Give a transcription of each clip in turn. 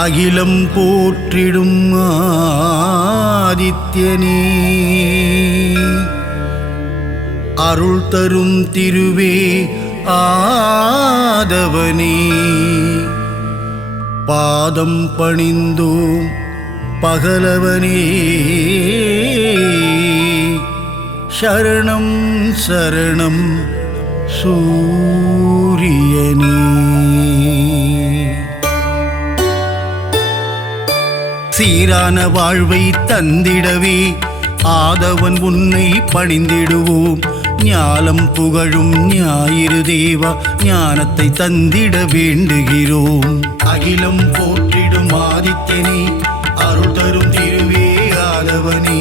அகிலம் போற்றிடும் ஆதித்யனே, அருள் தரும் திருவே ஆதவனே, பாதம் பணிந்தோம் பகலவனே, சரணம் சரணம் சூரியனே. சீரான வாழ்வை தந்திடவே ஆதவன் உன்னை பணிந்திடுவோம். ஞாலம் புகழும் ஞாயிறு தேவா, ஞானத்தை தந்திட வேண்டுகிறோம். அகிலம் போற்றிடும் ஆதித்யனே, அருள் தரும் திருவே ஆதவனே,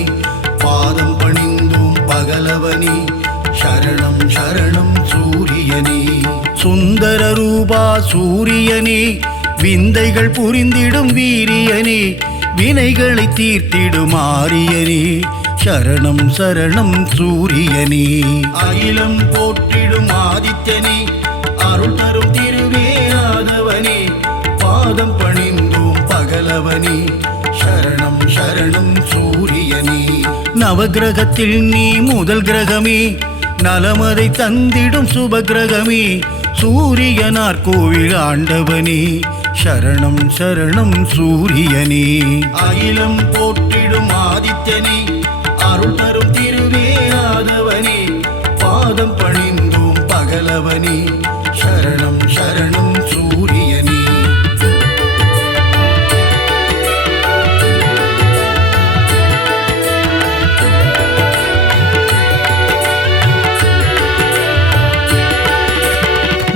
பாதம் பணிந்தோம் பகலவனே, சரணம் சரணம் சூரியனே. சுந்தர ரூபா சூரியனே, விந்தைகள் புரிந்திடும் வீரியனே, வினைகளை தீர்த்திடும் ஆரியனே, சரணம் சரணம் சூரியனே. அகிலம் போற்றிடும் ஆதித்யனே, அருள் தரும் திருவே ஆதவனே, பாதம் பணிந்தோம் பகலவனே, சரணம் சரணம் சூரியனே. நவகிரகத்தில் நீ முதல் கிரகமே, நலமதை தந்திடும் சுபகிரகமே, சூரியனார் கோவில் ஆண்டவனே, சரணம் சரணம் சூரியனே. அகிலம் போற்றிடும் ஆதித்யனே, அருள் தரும் திருவே ஆதவனே, பாதம் பணிந்தோம் பகலவனே, சரணம் சரணம் சூரியனே.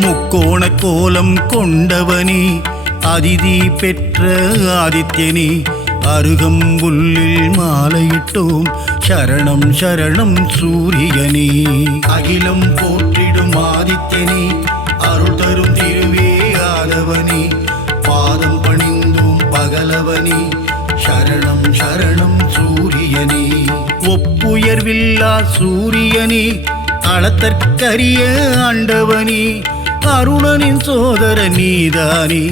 முக்கோண கோலம் கொண்டவனே, அதிதி பெற்ற ஆதித்யனே, அருகம்புல்லில் மாலையிட்டோம், சரணம் சரணம் சூரியனே. அகிலம் போற்றிடும் ஆதித்யனே, அருள் தரும் திருவே ஆதவனே, பாதம் பணிந்தோம் பகலவனே, சரணம் சரணம் சூரியனே. ஒப்புயர்வில்லா சூரியனே, அளத்தற்கரிய ஆண்டவனே, அருணனின் சோதர நீதானே,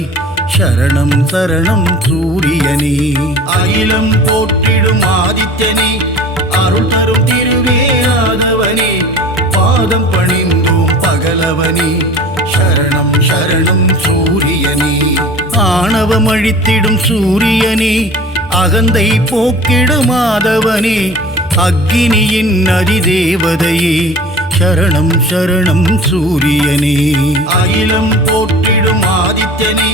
சரணம் சரணம் சூரியனே. அகிலம் போற்றிடும் ஆதித்யனே, அருள் தரும் திருவே ஆதவனே, பாதம் பணிந்தோம் பகலவனே, சரணம் சரணம் சூரியனே. ஆணவம் அழித்திடும் சூரியனே, அகந்தை போக்கிடும் ஆதவனே, அக்கினியின் அதிதேவதையே, சரணம் சரணம் சூரியனே. அகிலம் போற்றிடும் ஆதித்யனே,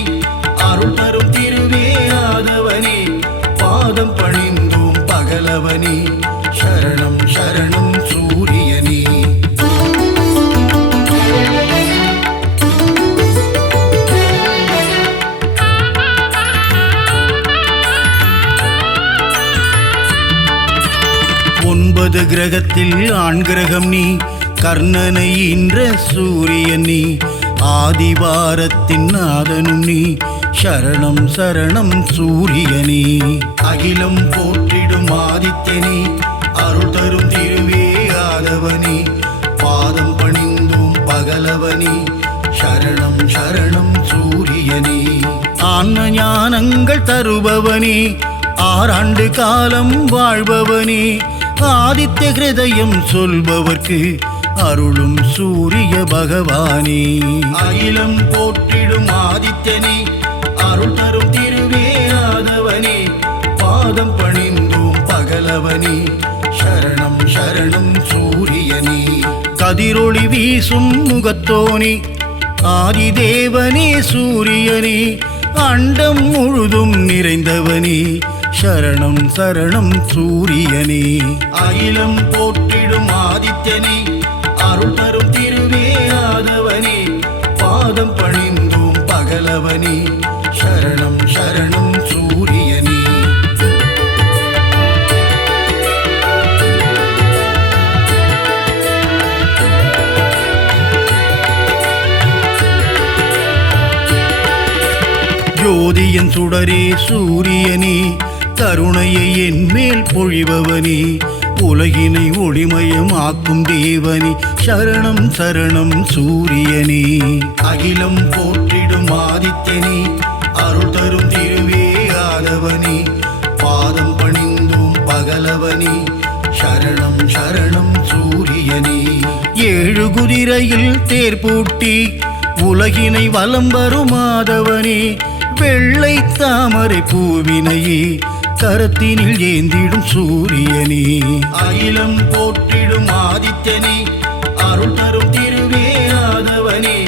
அருள் தரும் திருவே ஆதவனே, பாதம் பணிந்தோம் பகலவனே, சரணம் சரணம் சூரியனே. ஒன்பது கிரகத்தில் ஆண் கிரகம் நீ, கர்ணனை ஈன்ற சூரியன் நீ, ஆதிவாரத்தின் நாதனும் நீ, சரணம் சரணம் சூரியனே. அகிலம் போற்றிடும் ஆதித்யனே, அருள் தரும் திருவே ஆதவனே, பாதம் பணிந்தோம் பகலவனே, சரணம் சரணம் சூரியனே. ஆன்ம ஞானங்கள் தருபவனே, ஆறாண்டு காலம் வாழ்பவனே, ஆதித்ய ஹிருதயம் சொல்பவர்க்கு அருளும் சூரிய பகவானே. அகிலம் போற்றிடும் ஆதித்யனே, அருள் தரும் திருவே ஆதவனே, பாதம் பணிந்தோம் பகலவனே, சரணம் சரணம் சூரியனே. கதிரொளி வீசும் முகத்தோனே, ஆதிதேவனே சூரியனே, அண்டம் முழுதும் நிறைந்தவனே, சரணம் சரணம் சூரியனே. அகிலம் போற்றிடும் ஆதித்யனே, அருள் தரும் திருவே ஆதவனே, பாதம் பணிந்தோம் பகலவனே, சரணம் சரணம் சூரியனே. ஜோதியன் சுடரே சூரியனே, கருணையை என் மேல் பொழிபவனே, உலகினை ஒளிமயம் ஆக்கும் தேவனே, சரணம் சரணம் சூரியனே. அகிலம் போற்றிடும் ஆதித்யனே, அருள் தரும் திருவே ஏழு குதிரையில் தேர் பூட்டி உலகினை வலம் வரும் மாதவனே, வெள்ளை தாமரை பூவினையே கரத்தினில் ஏந்திடும் சூரியனே, அகிலம் போற்றிடும் ஆதித்யனே, அருள் தரும் திருவே ஆதவனே,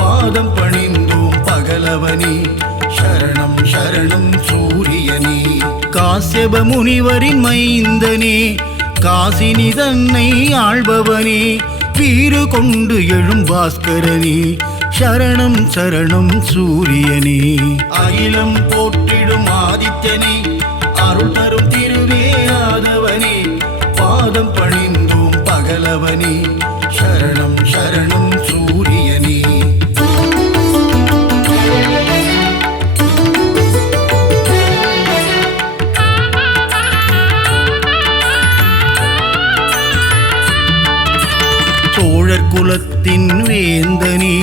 பாதம் பணிந்தோம் பகலவனே, சரணம் சரணம் சூரியனே, காசியப முனிவரின் மைந்தனே, காசினி தன்னை ஆள்பவனே, வீறு கொண்டு எழும் பாஸ்கரனே, சரணம் சரணம் சூரியனே, அகிலம் போற்றிடும் ஆதித்யனே, அருள் தரும் திருவே ஆதவனே, பாதம் பணிந்தோம் பகலவனே, சரணம் சரணம் சூரியனே. சோழர் குலத்தின் வேந்தனே,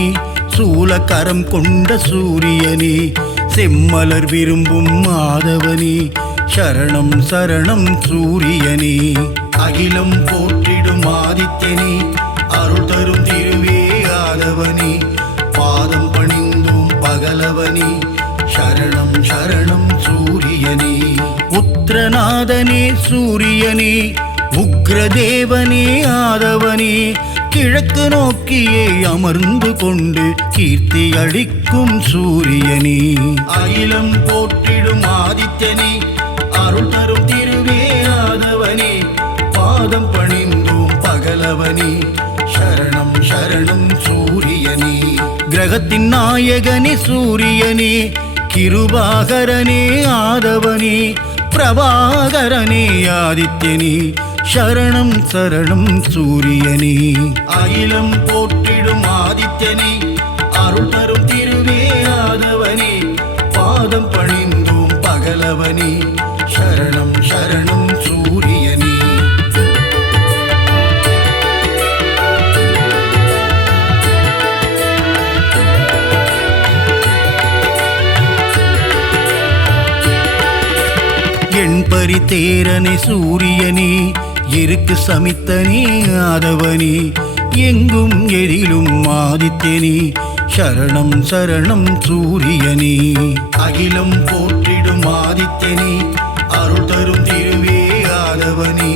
சூலக்கரம் கொண்ட சூரியனே, செம்மலர் விரும்பும் மாதவனே, சரணம் சரணம் சூரியனே, அகிலம் போற்றிடும் ஆதித்யனே, அருள் தரும் திருவே ஆதவனே, பாதம் பணிந்தோம் பகலவனே, சரணம் சரணம் சூரியனே, உத்திரநாதனே சூரியனே, உக்ரதேவனே ஆதவனே, கிழக்கு நோக்கியே அமர்ந்து கொண்டு கீர்த்தி அளிக்கும் சூரியனே, அகிலம் போற்றிடும் ஆதித்யனே, அருள் தரும் திருவே ஆதவனே, பாதம் பணிந்தோம் பகலவனே, சரணம் சரணம் சூரியனே, கிரகத்தின் நாயகனே சூரியனே, கிருபாகரனே ஆதவனே, பிரபாகரனே ஆதித்யனே, சரணம் சரணம் சூரியனே, அகிலம் போற்றிடும் ஆதித்யனே, அருள் தரும் திருவே ஆதவனே, பாதம் பணிந்தோம் பகலவனே, சரணம் சரணம் சூரியனே. எண்பரி தேரனே சூரியனே, எருக்கு சமித்தனே ஆதவனே, எங்கும் எதிலும் ஆதித்யனே, சரணம் சரணம் சூரியனே, அகிலம் போற்றிடும் ஆதித்யனே, அருள் தரும் திருவே ஆதவனே,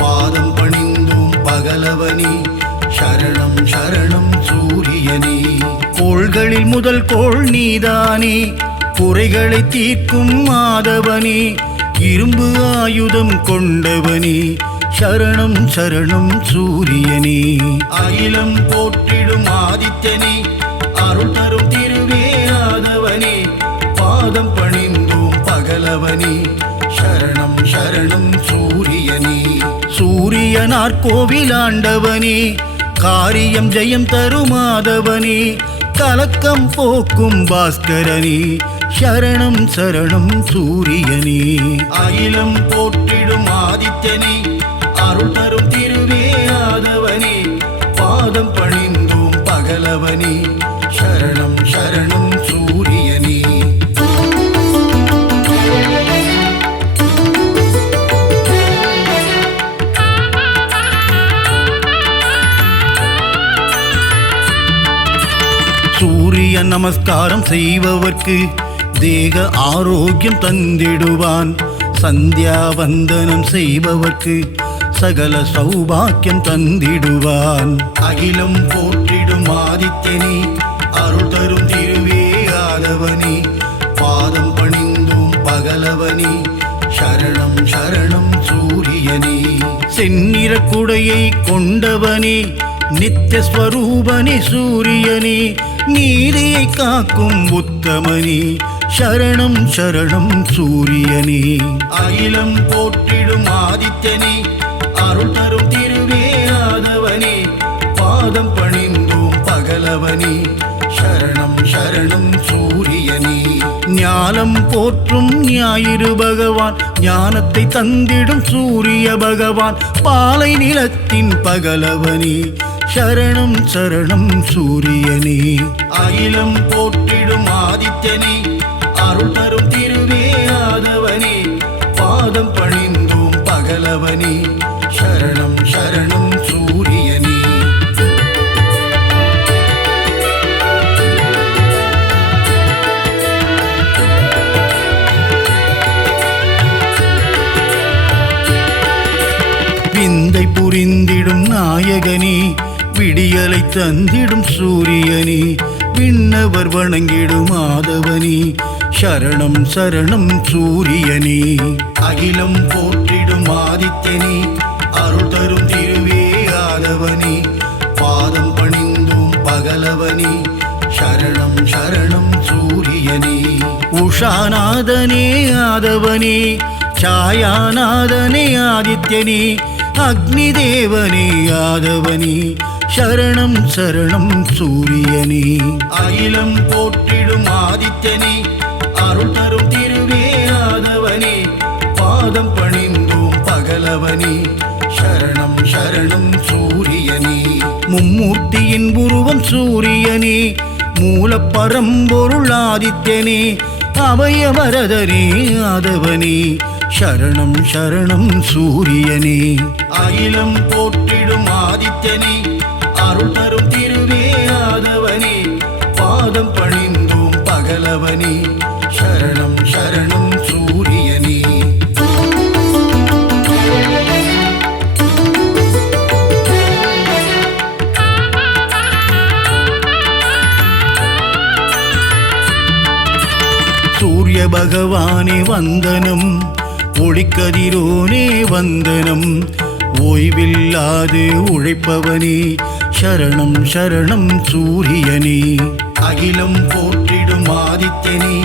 பாதம் பணிந்தோம் பகலவனே, சரணம் சரணம் சூரியனே, கோள்களில் முதல் கோள் நீதானே, குறைகளை தீர்க்கும் ஆதவனே, இரும்பு ஆயுதம் கொண்டவனே, சரணம் சரணம் சூரியனே, அகிலம் போற்றிடும் ஆதித்யனே, அருள் தரும் திருவே ஆதவனே, பாதம் பணிந்தோம் பகலவனே, சரணம் சரணம் சூரியனே, சூரியனார் கோவிலாண்டவனே, காரியம் ஜெயம் தரும் ஆதவனே, கலக்கம் போக்கும் பாஸ்கரனே, சரணம் சரணம் சூரியனே, அகிலம் போற்றிடும் ஆதித்யனே, அருள் தரும் திருவே ஆதவனே, பாதம் பணிந்தோம் பகலவனே, சரணம் சரணம் சூரியனே. சூரிய நமஸ்காரம் செய்பவர்க்கு தேக ஆரோக்கியம் தந்திடுவான், சந்தியா வந்தனம் செய்பவர்க்கு சகல சௌபாக்கியம் தந்திடுவான், அகிலம் போற்றிடும் ஆதித்யனே, அருள் தரும் திருவே ஆதவனே, பாதம் பணிந்தோம் பகலவனே, சரணம் சரணம் சூரியனே, செந்நிற குடையை கொண்டவனே, நித்தியஸ்வரூபனே சூரியனே, நீதியை காக்கும் உத்தமனே, சரணம் சரணம் சூரியனே, அகிலம் போற்றிடும் ஆதித்யனே, அருள் தரும் திருவே ஆதவனே, பாதம் பணிந்தோம் பகலவனே, சரணம் சரணம் சூரியனே, ஞானம் போற்றும் ஞாயிறு பகவான், ஞானத்தை தந்திடும் சூரிய பகவான், பாலை நிலத்தின் பகலவனே, சரணம் சரணம் சூரியனே, அகிலம் போற்றிடும் ஆதித்யனே, அருள் தரும் திருவே ஆதவனே, பாதம் பணிந்தோம் பகலவனே, சரணம் சரணம் சூரியனே. புரிந்திடும் நாயகனே, விடியலை தந்திடும் சூரியனே, விண்ணவர் வணங்கிடும் ஆதவனே, சரணம் சரணம் சூரியனே. அகிலம் போற்றிடும் ஆதித்யனே, அருள் தரும் திருவே ஆதவனே, பாதம் பணிந்தும் பகலவனே, சரணம் சரணம் சூரியனே. உஷாநாதனே ஆதவனே, சாயாநாதனே ஆதித்யனே, அக்னி தேவனே ஆதவனே, சரணம் சரணம் சூரியனே. அகிலம் போற்றிடும் ஆதித்யனே, அருள் தரும் திருவே ஆதவனே, பாதம் பணிந்தோம் பகலவனே, சரணம் சரணம் சூரியனே. மும்மூர்த்தியின் உருவம் சூரியனே, மூலப்பரம்பொருள் ஆதித்யனே, அபயவரதனே ஆதவனே, சரணம் சரணம் சூரியனே. அகிலம் போற்றிடும் ஆதித்யனே, அருள் தரும் திருவே ஆதவனே, பாதம் பணிந்தோம் பகலவனே, சரணம் சரணம் சூரியனே. சூரிய பகவானே வந்தனம், ஒளிக்கதிரோனே வந்தனம், ஓய்வில்லாது உழைப்பவனே, சரணம் சரணம் சூரியனே. அகிலம் போற்றிடும் ஆதித்யனே,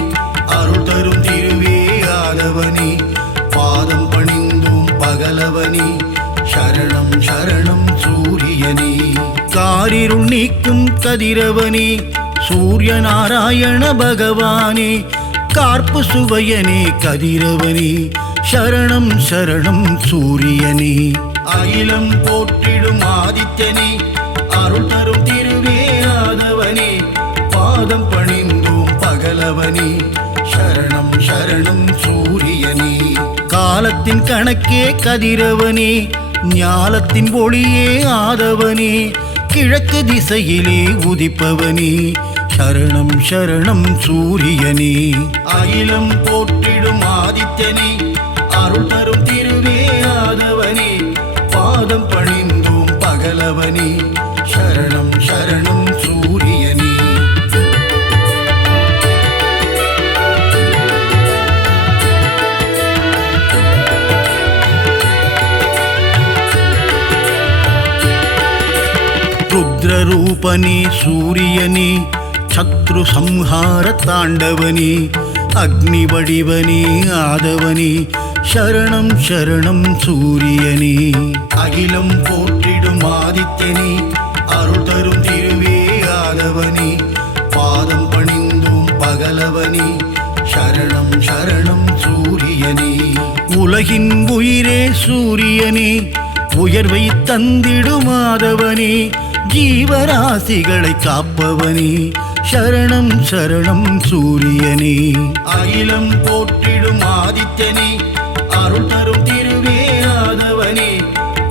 அருள் தரும் திருவே ஆதவனே, பாதம் பணிந்தும் பகலவனே, சரணம் சரணம் சூரியனே. காரிருள் நீக்கும் கதிரவனே, சூரிய நாராயண பகவானே, கார்ப்பு சுவையனே கதிரவனே, சரணம் சரணம் சூரியனே. அகிலம் போற்றிடும் ஆதித்யனே, அருள் தரும் திருவே ஆதவனே, பாதம் பணிந்தோம் பகலவனே, சரணம் சரணம் சூரியனே. காலத்தின் கணக்கே கதிரவனே, ஞாலத்தின் ஒளியே ஆதவனே, கிழக்கு திசையிலே உதிப்பவனே, சரணம் சரணம் சூரியனே. அகிலம் போற்றிடும் ஆதித்யனே, அருள் தரும் திருவே ஆதவனே, பாதம் பணிந்தோம் பகலவனே, சரணம் சரணம் சூரியனே. ருத்ரரூபனே சூரியனே, சத்ரு சம்ஹார தாண்டவனே, அக்னி வடிவனே ஆதவனே, சரணம் சரணம் சூரியனே. அகிலம் போற்றிடும் ஆதித்யனே, அருள் தரும் திருவே ஆதவனே, பாதம் பணிந்தும் பகலவனே, சரணம் சரணம் சூரியனே. உலகின் உயிரே சூரியனே, உயர்வை தந்திடும் ஆதவனே, ஜீவராசிகளை காப்பவனே, சரணம் சரணம் சூரியனே. அகிலம் போற்றிடும் ஆதித்யனே, அருள் தரும் திருவே ஆதவனே,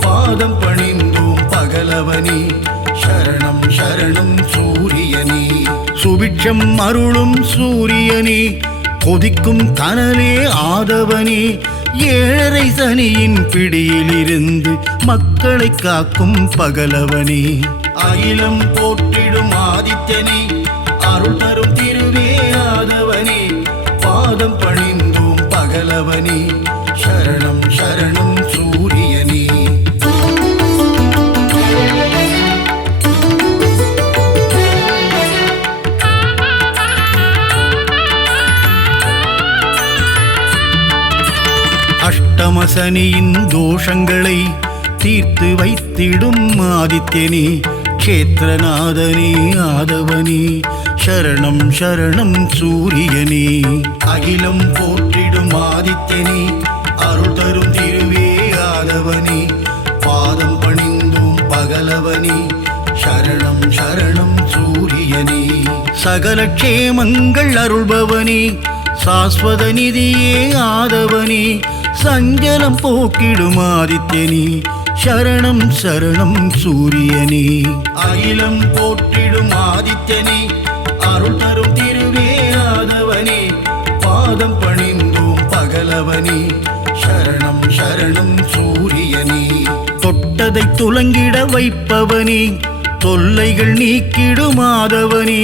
பாதம் பணிந்தோம் பகலவனே, சரணம் சரணம் சூரியனே. சுபிட்சம் அருளும் சூரியனே, கொதிக்கும் கனலே ஆதவனே, ஏழரை சனியின் பிடியிலிருந்து மக்களை காக்கும் பகலவனே. அகிலம் போற்றிடும் ஆதித்யனே, அருள் தரும் திருவே ஆதவனே, பாதம் பணிந்தோம் பகலவனே, சரணம் சரணம் சூரியனே. அஷ்டமசனியின் தோஷங்களை தீர்த்து வைத்திடும் ஆதித்யனே, க்ஷேத்ரநாதனே ஆதவனே, சரணம் சரணம் சூரியனே. அகிலம் போற்றிடும் ஆதித்யனே, அருள் தரும் திருவே ஆதவனே, பாதம் பணிந்தும் பகலவனே, சரணம் சரணம் சூரியனே. சகல க்ஷேமங்கள் அருள்பவனே, சாஸ்வத நிதியே ஆதவனே, சஞ்சலம் போக்கிடும் ஆதித்யனே, சரணம் சரணம் சூரியனே. அகிலம் போற்றிடும் ஆதித்யனே, அருள் தரும் திருவே ஆதவனே, பாதம் பணிந்தோம் பகலவனே, சரணம் சரணம் சூரியனே. தொட்ட மனதை துலங்கிட வைப்பவனே, தொல்லைகள் நீக்கிடுமாதவனே,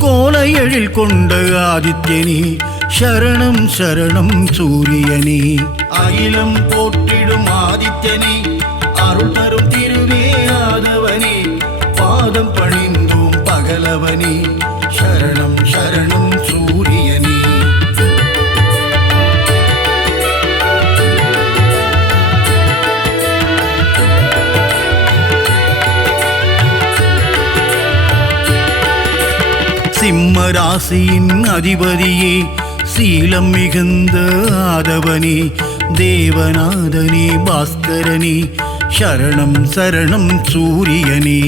கோல எழில் கொண்ட ஆதித்யனே, சரணம் சரணம் சூரியனே. அகிலம் போற்றிடும் ஆதித்யனே, அருள் தரும் திருவே ஆதவனே, பாதம் பணிந்தோம் பகலவனே, சரணம் சரணம் சூரியனே. சிம்ம ராசியின் அதிபதியே, சீலம் மிகுந்த ஆதவனே, தேவநாதனே, பாஸ்கரனே, சரணம் சரணம் சூரியனே.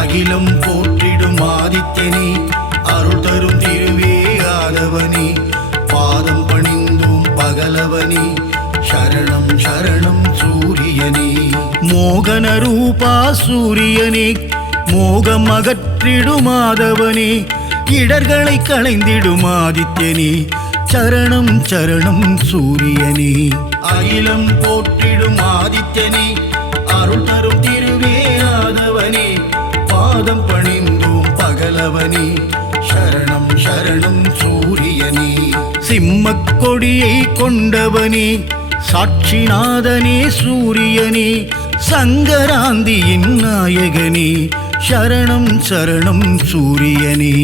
அகிலம் போற்றிடும் ஆதித்யனே, அருள் தரும் திருவே ஆதவனே, பாதம் பணிந்தோம் பகலவனே, சரணம் சரணம் சூரியனே. மோகன ரூபா சூரியனே, மோகம் அகற்றிடுமாதவனே, இடர்களை களைந்திடும் ஆதித்யனே, சரணம் சரணம் சூரியனே. அகிலம் போற்றிடும் ஆதித்யனே, அருள் தரும் திருவே ஆதவனே, பாதம் பணிந்தோம் பகலவனே, சரணம் சரணம் சூரியனே. சிம்மக் கொடியை கொண்டவனே, சாட்சிநாதனே சூரியனே, சங்கராந்தியின் நாயகனே, சரணம் சரணம் சூரியனே.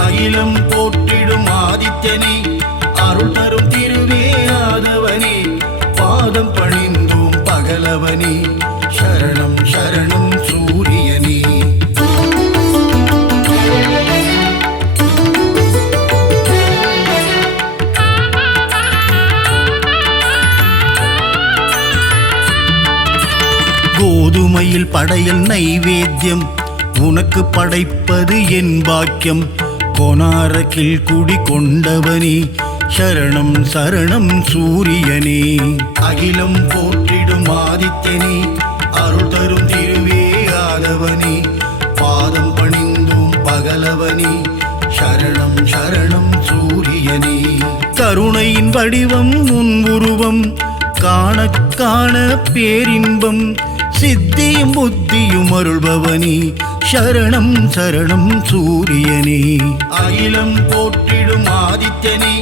அகிலம் போற்றிடும் ஆதித்யனே, அருள் தரும் திருவே ஆதவனே, பாதம் பணிந்தோம் பகலவனே, சரணம் சரணம் சூரியனே. கோதுமையில் படையல் நைவேத்தியம், உனக்கு படைப்பது என் பாக்கியம், கொனாரக்கில் குடி கொண்டவனே, சரணம் சரணம் சூரியனே. அகிலம் போற்றிடும் ஆதித்யனே, அருள் தரும் திருவே ஆதவனே, பாதம் பணிந்தோம் பகலவனே, சரணம் சரணம் சூரியனே. கருணையின் வடிவம் உன் உருவம், காண காண பேரின்பம், சித்தியும் புத்தியும் அருள்பவனே, சரணம் சரணம் சூரியனே. அகிலம் போற்றிடும் ஆதித்யனே,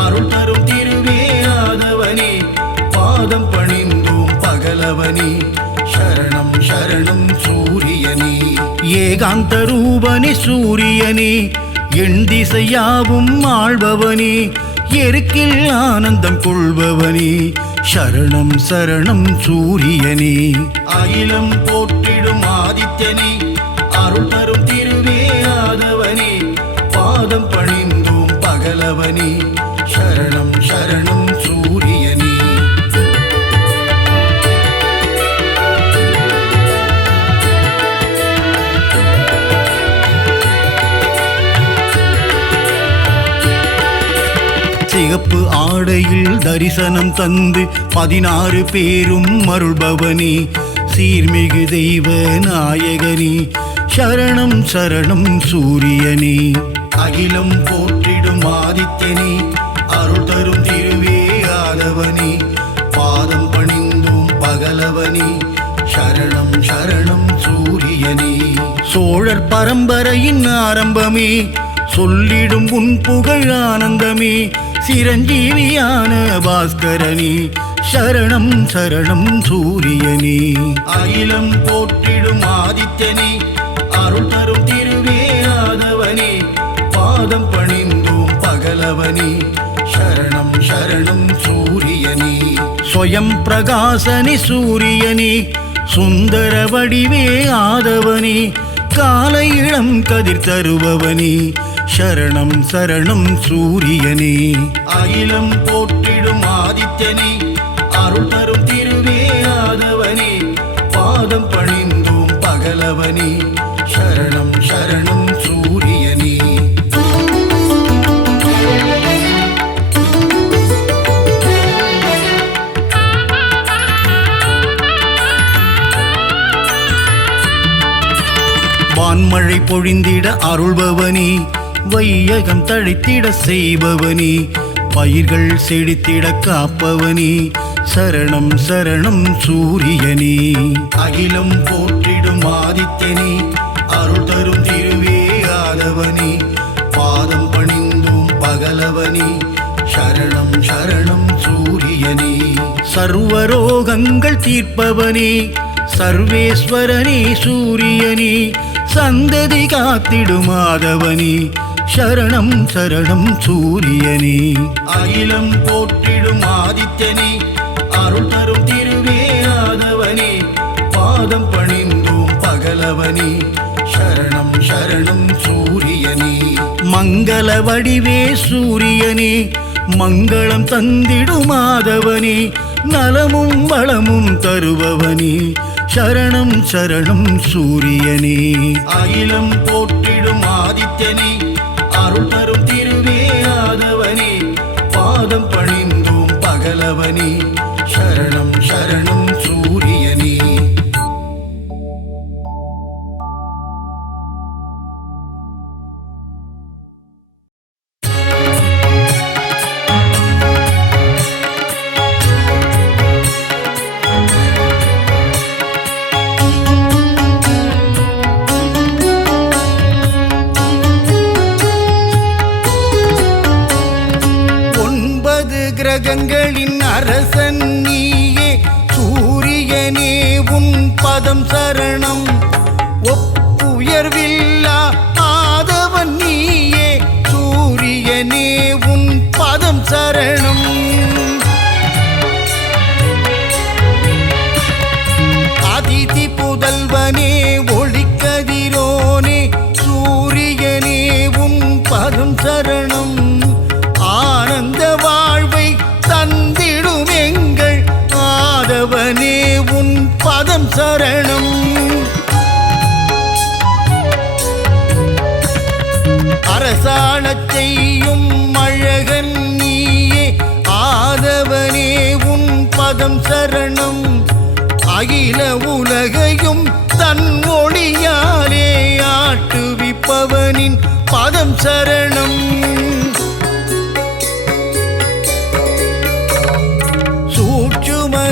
அருள் தரும் திருவே ஆதவனே, பாதம் பணிந்தோம் பகலவனே, சரணம் சரணம் சூரியனே. ஏகாந்த ரூபனே சூரியனே, எண் திசையாவும் ஆள்பவனே, எருக்கில் ஆனந்தம் கொள்பவனே, சரணம் சரணம் சூரியனே. அகிலம் போற்றிடும் ஆதித்யனே, அருள் தரும் திருவே ஆதவனே, பாதம் பணிந்தோம் பகலவனே, சரணம் சரணம் சூரியனே. சிகப்பு ஆடையில் தரிசனம் தந்து 16 பேரும் அருள்பவனே, சீர்மிகு தெய்வ நாயகனே, சரணம் சரணம் சூரியனே. அகிலம் போற்றிடும் ஆதித்யனே, அருள் தரும் திருவே ஆதவனே, பாதம் பணிந்தோம் பகலவனே, சரணம் சரணம் சூரியனே. சோழர் பரம்பரையின் ஆரம்பமே, சொல்லிடும் உன் புகழ் ஆனந்தமே, சிரஞ்சீவியான பாஸ்கரனே, சரணம் சரணம் சூரியனே. அகிலம் போற்றிடும் ஆதித்யனே, அருள் தரும் திருவே ஆதவனே, பாதம் பணிந்தோம் பகலவனே, சரணம் சரணம் சூரியனே. ஸ்வயம் பிரகாசனே சூரியனே, சுந்தர வடிவே ஆதவனே, காலை இளம் கதிர் தருபவனே, சரணம் சரணம் சூரியனே. அகிலம் போற்றிடும் ஆதித்யனே, அருள் தரும் திருவே ஆதவனே, பாதம் பணிந்தோம் பகலவனே, சரணம் சரணம் சூரியனே. வான்மழை பொழிந்திட அருள்பவனே, வையகம் தழைத்திட செய்பவனே, பயிர்கள் செழித்திட காப்பவனே, சரணம் சரணம் சூரியனே. அகிலம் போற்றிடும் ஆதித்யனே, அருள் தரும் திருவே ஆதவனே, பாதம் பணிந்தும் பகலவனே, சரணம் சரணம் சூரியனே. சர்வரோகங்கள் தீர்ப்பவனே, சர்வேஸ்வரனே சூரியனே, சந்ததி காத்திடும் ஆதவனே, சரணம் சரணம் சூரியனே. அகிலம் போற்றிடும் ஆதித்யனே, அருள் தரும் திருவே ஆதவனே, பாதம் பணிந்தோம் பகலவனே, சரணம் சரணம் சூரியனே. மங்கள வடிவே சூரியனே, மங்களம் தந்திடும் ஆதவனே, நலமும் வளமும் தருபவனே, சரணம் சரணம் சூரியனே. அகிலம் போற்றிடும் ஆதித்யனே, அருள் தரும் திருவே ஆதவனே, பாதம் பணிந்தோம் பகலவனே, சரணம் சரணம் சூரியனே. கிரகங்களின் அரசன் நீயே சூரியனே, உன் பதம் சரணம். ஒப்புயர்வில்லா ஆதவன் நீயே சூரியனே, உன் பதம் சரணம். அதிதி புதல்வனே, ஒளிக்கதிரோனே சூரியனே, உன் பதம் சரணம். ஆனந்த வாழ்வை தந்திடும் எங்கள் ஆதவனே, உன் பதம் சரணம். அரசாணச் செய்யும் அழகன் நீயே ஆதவனே, உன் பதம் சரணம். அகில உலகையும் தன் ஒளியாலே ஆட்டுவிப்பவனின் பதம் சரணம்.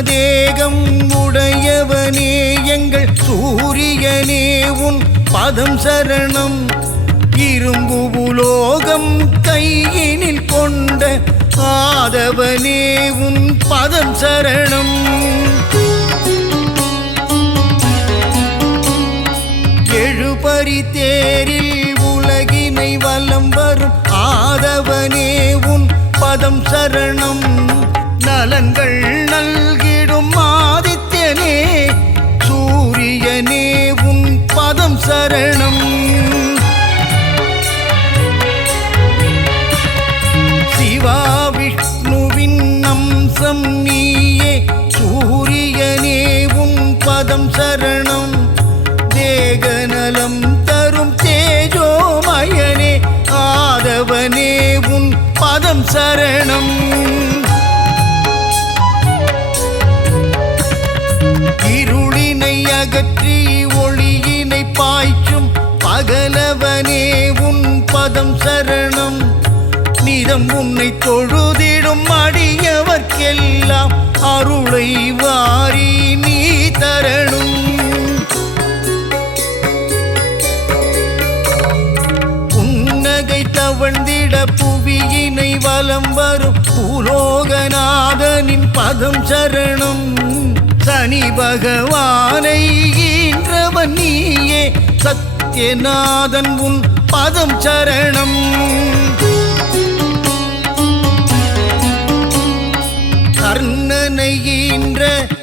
தேகம் உடையவனே எங்கள் சூரியனே, உன் பதம் சரணம். இரும்பு உலோகம் கையினில் கொண்ட ஆதவனே, உன் பதம் சரணம். எழுபறி தேரில் உலகினை வலம் வரும் ஆதவனே, உன் பதம் சரணம். நலன்கள் நல்கிடும் ஆதித்யனே சூரியனே, உன் பதம் சரணம். சிவா விஷ்ணுவின் அம்சம் நீயே சூரியனே, உன் பதம் சரணம். தேகநலம் தரும் தேஜோமயனே ஆதவனே, உன் பதம் சரணம். இருளினை அகற்றி ஒளியினை பாய்ச்சும் பகலவனே, உன் பதம் சரணம். நிதம் உன்னை தொழுதிடும் அடியவர்க்கெல்லாம் அருளை வாரி நீ தரணும். புன்னகை தவழ்ந்திட புவியினை வலம் வரும் பூலோகநாதனின் பதம் சரணம். சனி பகவானை ஈன்றவன் நீயே சத்யநாதன், உன் பதம் சரணம். கர்ணனை ஈன்ற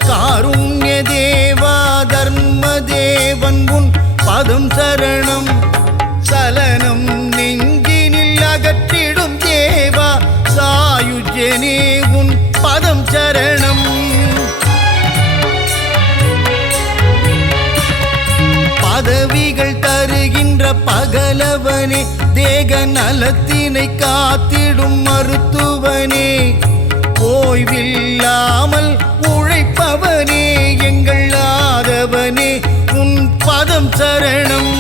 காருண்ய தேவா தர்ம தேவன், உன் பதம் சரணம். சலனம் நெஞ்சினில் அகற்றிடும் தேவா சாயுஜ்யனே, உன் பதம் சரணம். பதவிகள் தருகின்ற பகலவனே, தேக நலத்தினை காத்திடும் மருத்துவனே, ஓய்வில்லாமல் உழைப்பவனே எங்கள் ஆதவனே, உன் பதம் சரணம்.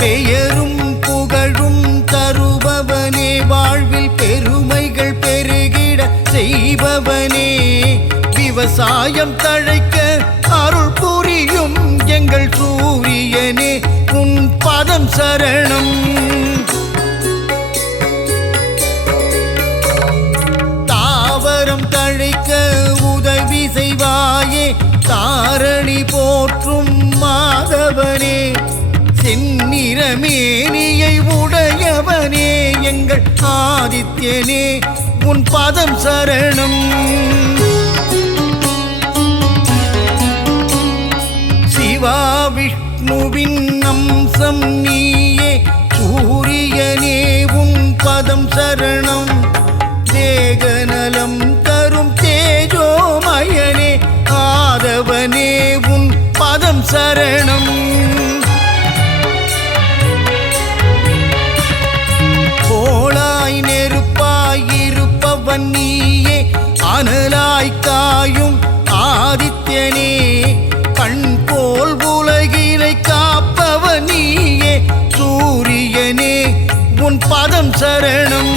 பெயரும் புகழும் தருபவனே, வாழ்வில் பெருமைகள் பெருகிட செய்பவனே, விவசாயம் தழைக்க அருள் புரியும் எங்கள் சூரியனே, உன் பதம் சரணம். தாவரம் தழைக்க உதவி செய்வாயே, தாரணி போற்றும் மாதவனே, செந்நிறமேனியை உடையவனே, எங்கள் ஆதித்யனே, உன் பதம் சரணம். சிவா விஷ்ணுவின் அம்சம் நீயே, சூரியனே, உன் பதம் சரணம். தேகநலம் தரும் தேஜோமயனே, ஆதவனே, உன் பதம் சரணம். கோளாய் நெருப்பாய் இருப்பவன் நீயே, அனலாய் காயும் ஆதித்யனே, கண் போல் உலகிலை காப்பவன் நீயே, சூரியனே, உன் பதம் சரணம்.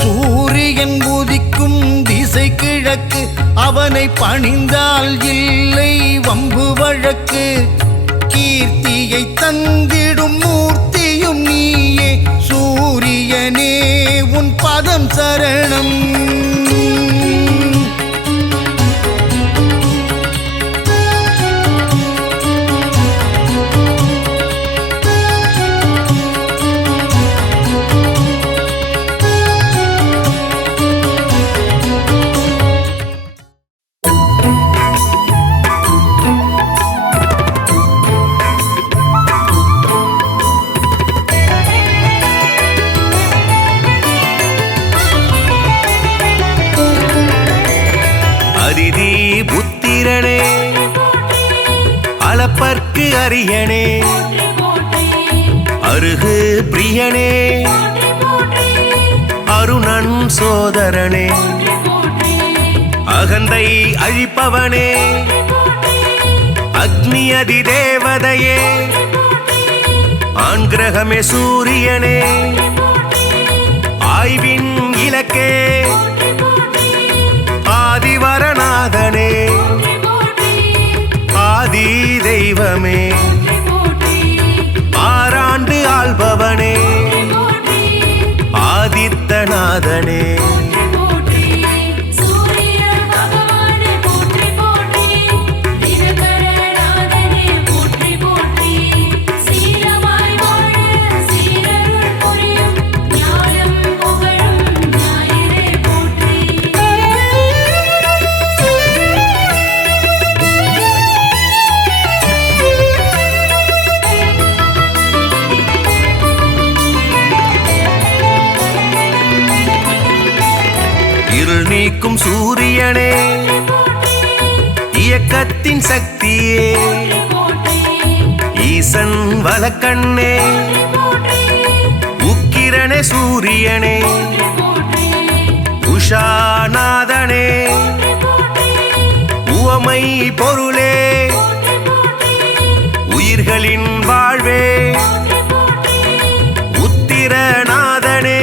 சூரியன் உதிக்கும் திசை கிழக்கு, அவனை பணிந்தால் இல்லை வம்பு வழக்கு. கீர்த்தியை தந்திடும் மூர்த்தியும் நீயே, சூரியனே, உன் பதம் சரணம். அதிதி புத்திரனே, அளப்பற்கு அரியனே, அருகு பிரியனே, அருணன் சோதரனே, அகந்தை அழிப்பவனே, அக்னி அதிதேவதையே, ஆண் கிரகமே சூரியனே, ஆய்வின் இலக்கே, ஆதிவரநாதனே, ஆதி தெய்வமே, ஆறாண்டு ஆள்பவனே, ஆதித்தநாதனே, இருள் நீக்கும் சூரியனே, இயக்கத்தின் சக்தியே, ஈசன் வலக்கண்ணே, உக்கிரனே சூரியனே, உஷாநாதனே, உவமை பொருளே, உயிர்களின் வாழ்வே, உத்திரநாதனே,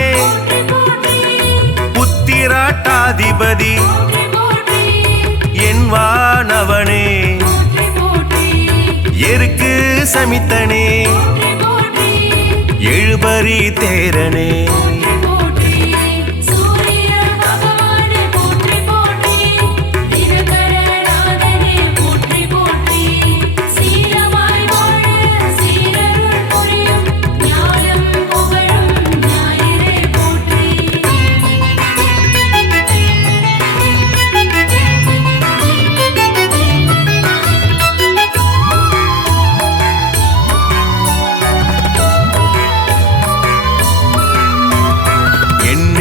புத்திராட்டாதிபதி, என் வானவனே, எருக்கு சமித்தனே, எழுபறி தேரனே,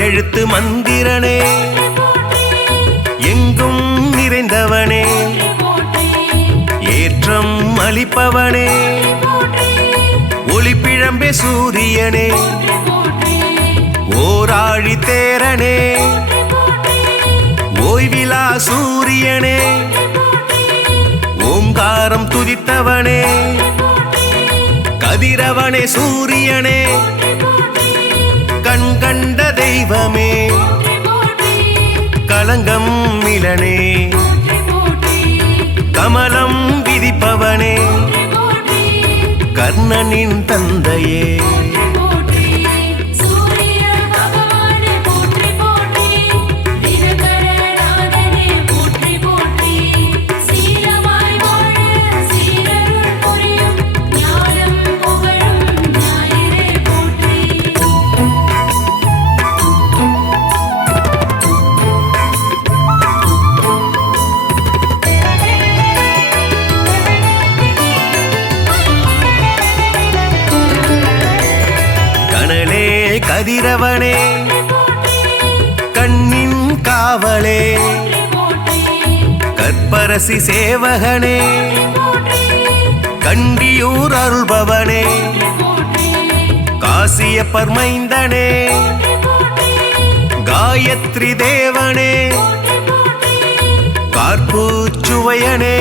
எழுத்து மந்திரனே, எங்கும் நிறைந்தவனே, ஏற்றம் அளிப்பவனே, ஒளிப்பிழம்பே சூரியனே, ஓராழி தேரனே, ஓய்விலா சூரியனே, ஓங்காரம் துதித்தவனே, கதிரவனே சூரியனே கண் கண்ட தெய்வமே களங்கம் மிலனே கமலம் விதிப்பவனே கர்ணனின் தந்தையே கதிரவனே கண்ணின் காவலே கற்பரசி சேவகனே கண்டியூர் அருள்பவனே காசியப்பர் மைந்தனே காயத்ரி தேவனே கார்பூச்சுவையனே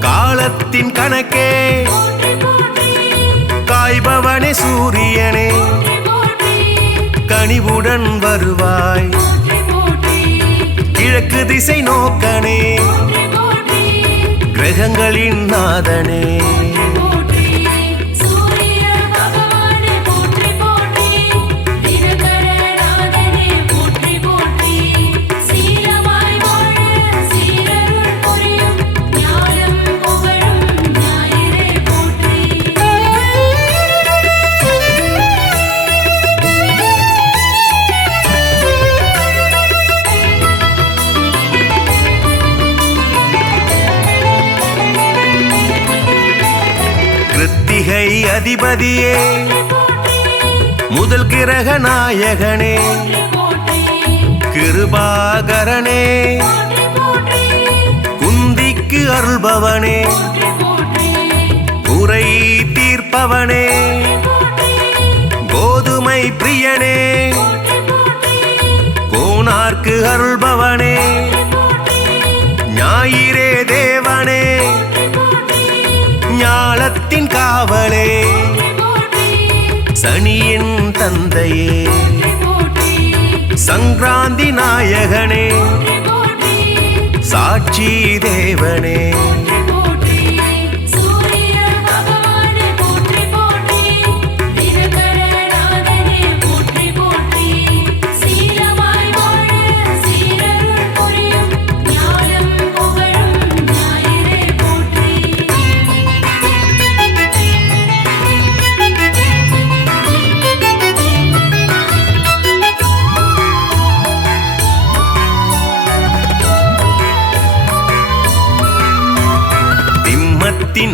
காலத்தின் கணக்கே காய்பவனே சூரியனே கனிவுடன் வருவாய் கிழக்கு திசை நோக்கனே கிரகங்களின் நாதனே கிருத்திகை அதிபதியே முதல் கிரக நாயகனே கிருபாகரனே குந்திக்கு அருள்பவனே குறை தீர்ப்பவனே கோதுமை பிரியனே கோனார்க்கு அருள்பவனே ஞாயிறே தேவனே ஞாலத்தின் காவலே சனியின் தந்தையே சங்கராந்தி நாயகனே சாட்சி தேவனே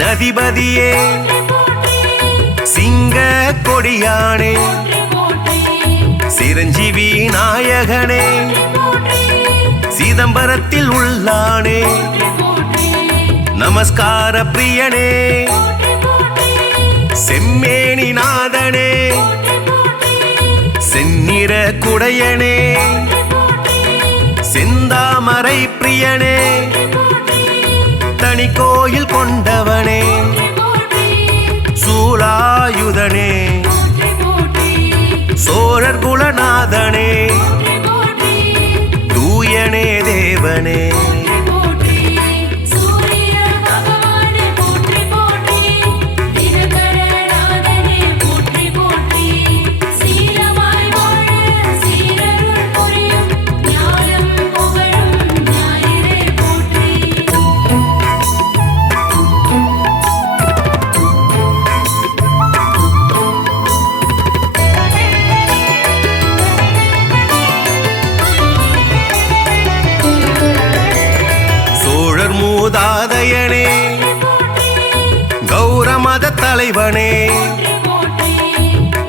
அதிபதியே சிங்க கொடியானே சிரஞ்சீவி நாயகனே சிதம்பரத்தில் உள்ளானே நமஸ்கார பிரியனே செம்மேனி நாதனே செந்நிற குடையனே செந்தாமரை பிரியனே தனி கோயில் கொண்டவனே சூலாயுதனே சோழர் குலநாதனே தூயனே தேவனே மூதாதையனே கௌரமத தலைவனே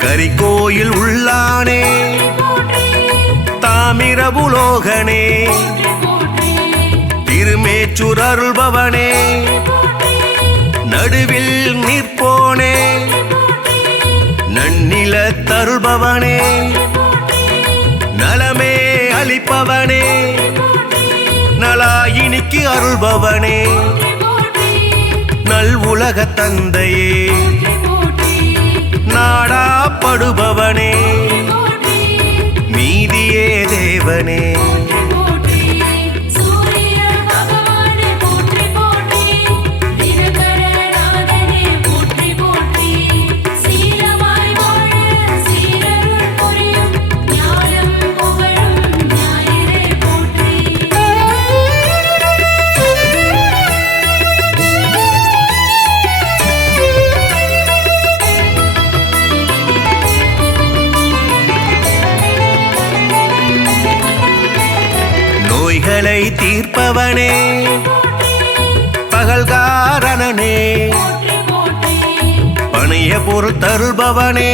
கரிகோயில் உள்ளானே தாமிரபுலோகனே திருமேச்சூர் அருள்பவனே நடுவில் நிற்போனே நன்னில தருள்பவனே நலமே அளிப்பவனே நலாயினிக்கு அருள்பவனே நல் உலக தந்தையே நாடாப்படுபவனே நீதியே தேவனே நோய்களை தீர்ப்பவனே பகல்காரணனே பணிய பொருள் தருள்பவனே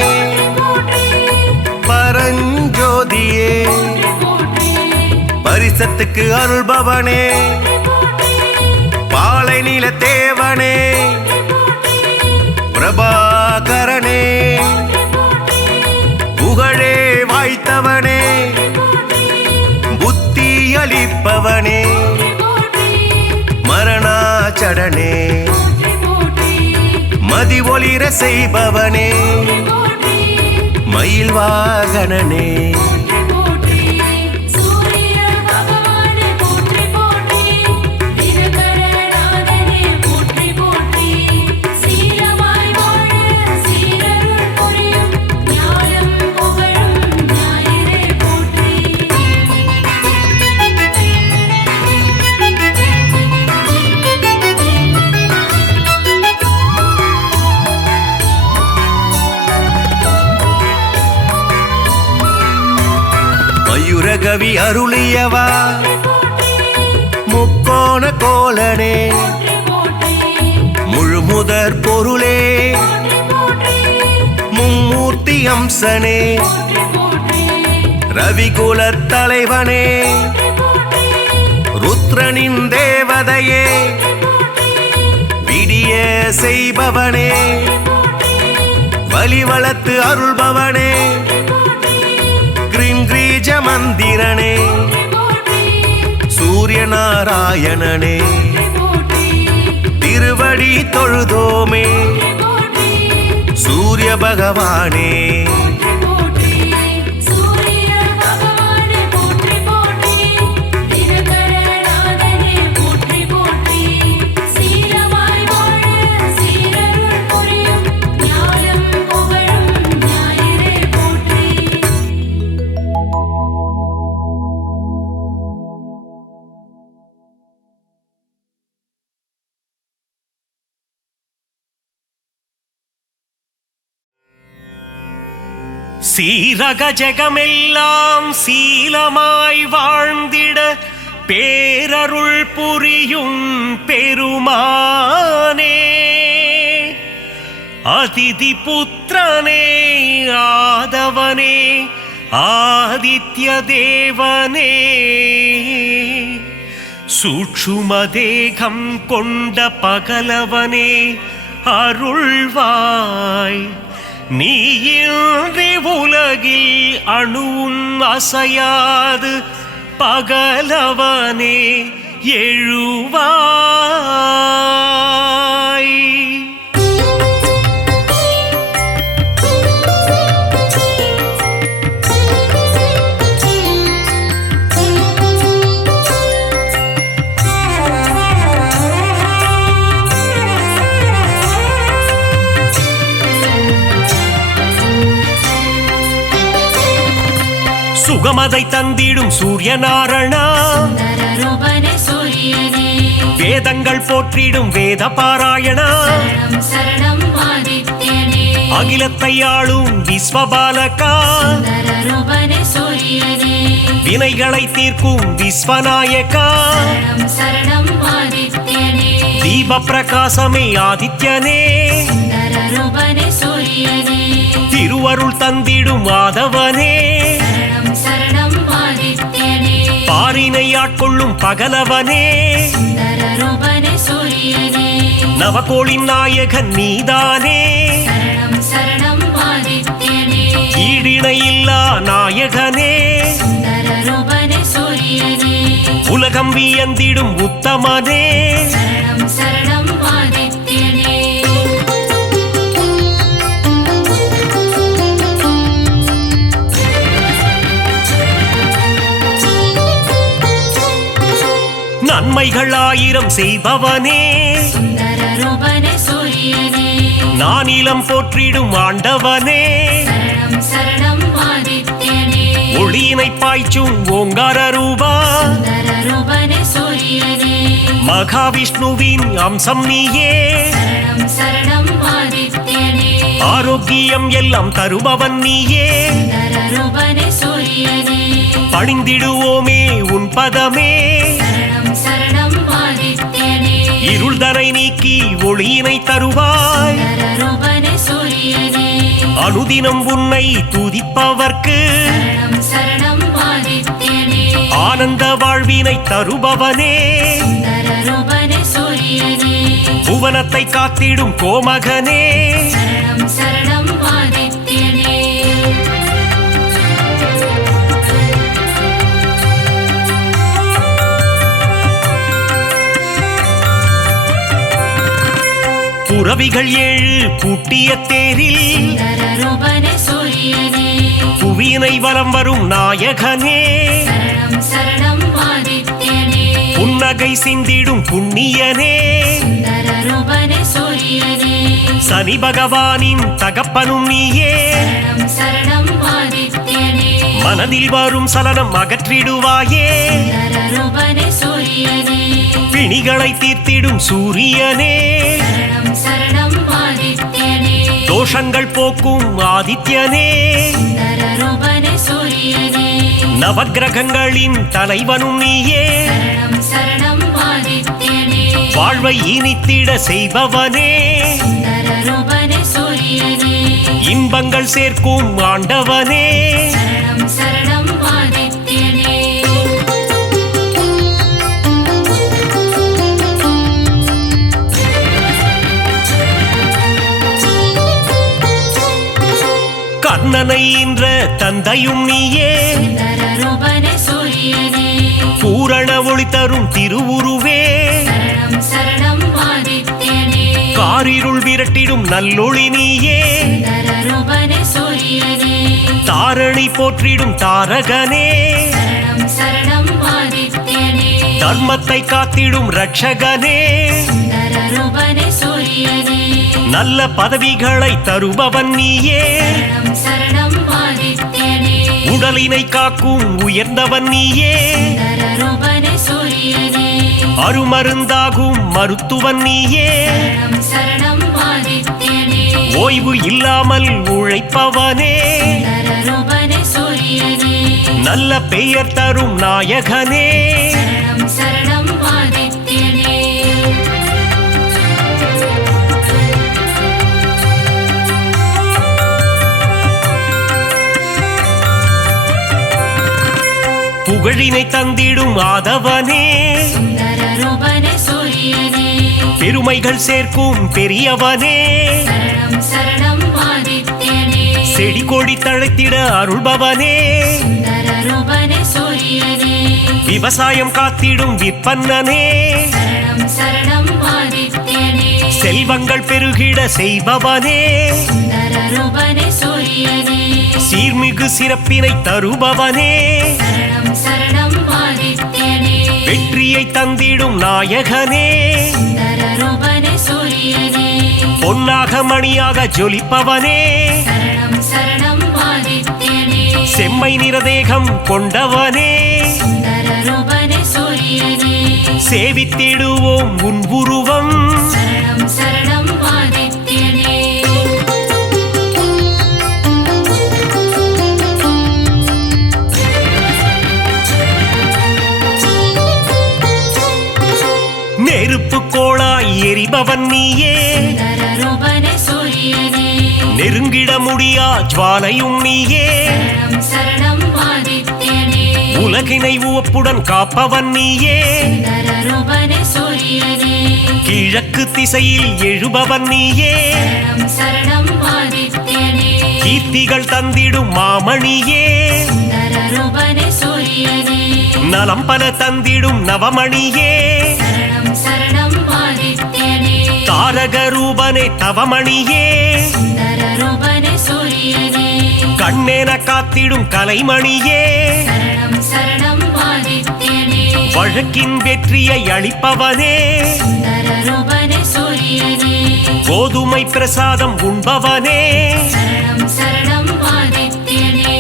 பரஞ்சோதியே பரிசத்துக்கு அருள்பவனே பாலை நில தேவனே பிரபாகரனே புகழே வாய்த்தவனே புத்தி அளிப்பவனே மரணாச்சடனே மதி ஒளிர செய்பவனே மயில் வாகனனே மயூரகவி அருளியவா முக்கோண கோலனே முழுமுதற் பொருளே மும்மூர்த்தி அம்சனே ரவிகுலத் தலைவனே ருத்ரனின் தேவதையே விடிய செய்பவனே வலிவளத்து அருள்பவனே கிரீஞ்ச மந்திரனே சூரிய நாராயணனே திருவடி தொழுதோமே சூரிய பகவானே சீரக ஜெகமெல்லாம் சீலமாய் வாழ்ந்திட பேரருள் புரியும் பெருமானே அதிதி புத்திரனே ஆதவனே ஆதித்ய தேவனே சூட்சும தேகம் கொண்ட பகலவனே அருள்வாய் நீயின்றி உலகில் அணுவும் அசையாது பகலவனே எழுவாய் சுகமதை தந்திடும் சூரியநாரணா வேதங்கள் போற்றிடும் வேத பாராயணா அகிலத்தை ஆளும் விஸ்வபாலகா வினைகளை தீர்க்கும் விஸ்வநாயகா தீப பிரகாசமே ஆதித்யனே திருவருள் தந்திடும் மாதவனே பாரினை ஆட்கொள்ளும் பகலவனே நவகோளின் நாயகன் நீதானே ஈடிணையில்லா நாயகனே உலகம் வியந்திடும் உத்தமனே கொடுமைகள் 1000 செய்பவனே சுந்தர ரூபனே சூரியனே நானிலம் போற்றிடும் ஆண்டவனே சரணம் சரணம் ஆதித்யனே ஒளியினை பாய்ச்சும் ஓங்கார ரூபா சுந்தர ரூபனே சூரியனே மகாவிஷ்ணுவின் அம்சம் நீயே சரணம் சரணம் ஆதித்யனே ஆரோக்கியம் எல்லாம் தருபவன் நீயே சுந்தர ரூபனே சூரியனே பணிந்திடுவோமே உன் பதமே சரணம் சரணம் ஆதித்யனே இருள்தனை நீக்கி ஒளியினை தருவாய் சுந்தர ரூபனே சூரியனே அனுதினம் உன்னை துதிப்பவர்க்கு சரணம் சரணம் ஆதித்யனே ஆனந்த வாழ்வினை தருபவனே சுந்தர ரூபனே சூரியனே புவனத்தை காத்திடும் கோமகனே சரணம் சரணம் ஆதித்யனே புரவிகள் 7 பூட்டிய தேரில் சுந்தர ரூபனே சூரியனே புவியினை வலம் வரும் நாயகனே சரணம் சரணம் ஆதித்யனே புன்னகை சிந்திடும் புண்ணியனே சுந்தர ரூபனே சூரியனே சனி பகவானின் தகப்பனும் நீயே சரணம் சரணம் ஆதித்யனே மனதில் வரும் சலனம் அகற்றிடுவாயே சுந்தர ரூபனே சூரியனே பிணிகளை தீர்த்திடும் சூரியனே சரணம் சரணம் ஆதித்யனே தோஷங்கள் போக்கும் ஆதித்யனே சுந்தர ரூபனே சூரியனே நவக்கிரகங்களின் தலைவனும் நீயே சரணம் சரணம் ஆதித்யனே வாழ்வை இனித்திட செய்பவனே சுந்தர ரூபனே சூரியனே இன்பங்கள் சேர்க்கும் ஆண்டவனே சரணம் சரணம் ஆதித்யனே கர்ணனை இன்ற தந்தையும் நீயே சுந்தர ரூபனே சூரியனே பூரண ஒளி தரும் திருவுருவே சரணம் சரணம் ஆதித்யனே காரிருள் விரட்டிடும் நல்லொளி நீயே சுந்தர ரூபனே சூரியனே தாரணி போற்றிடும் தாரகனே சரணம் சரணம் ஆதித்யனே தர்மத்தை காத்திடும் ரட்சகனே சுந்தர ரூபனே சூரியனே நல்ல பதவிகளை தருபவன் நீயே சரணம் சரணம் ஆதித்யனே உடலினை காக்கும் உயர்ந்தவன் நீயே சுந்தர ரூபனே சூரியனே அருமருந்தாகும் மருத்துவன் நீயே சரணம் சரணம் ஆதித்யனே ஓய்வு இல்லாமல் உழைப்பவனே சுந்தர ரூபனே சூரியனே நல்ல பெயர் தரும் நாயகனே சரணம் சரணம் ஆதித்யனே புகழினை தந்திடும் ஆதவனே சுந்தர ரூபனே சூரியனே பெருமைகள் சேர்க்கும் பெரியவனே சரணம் சரணம் ஆதித்யனே செடி கொடி தழைத்திட அருள்பவனே சுந்தர ரூபனே சூரியனே விவசாயம் காத்திடும் விற்பன்னனே சரணம் சரணம் ஆதித்யனே செல்வங்கள் பெருகிட செய்பவனே சுந்தர ரூபனே சூரியனே சீர்மிகு சிறப்பினை தருபவனே சரணம் சரணம் ஆதித்யனே வெற்றியை தந்திடும் நாயகனே சுந்தர ரூபனே சூரியனே பொன்னாக மணியாக ஜொலிப்பவனே சரணம் சரணம் ஆதித்யனே செம்மை நிறதேகம் கொண்டவனே சுந்தர ரூபனே சூரியனே சேவித்திடுவோம் உன் உருவம் சரணம் சரணம் ஆதித்யனே நெருப்பு கோளாய் எரிபவன் நீயே சுந்தர ரூபனே சூரியனே நெருங்கிட முடியா ஜுவாலையும் நீயே சரணம் சரணம் ஆதித்யனே உலகினை உவப்புடன் காப்பவன் நீயே சுந்தர ரூபனே சூரியனே கிழக்கு திசையில் எழுபவன் நீயே சரணம் சரணம் ஆதித்யனே கீர்த்திகள் தந்திடும் மாமணியே சுந்தர ரூபனே சூரியனே நலம் பல தந்திடும் நவமணியே சரணம் சரணம் ஆதித்யனே தாரக ரூபனே தவமணியே சுந்தர ரூபனே சூரியனே கண்ணென காத்திடும் கலைமணியே சரணம் சரணம் ஆதித்யனே வழக்கின் வெற்றியை அளிப்பவனே சுந்தர ரூபனே சூரியனே கோதுமை பிரசாதம் உண்பவனே சரணம் சரணம் ஆதித்யனே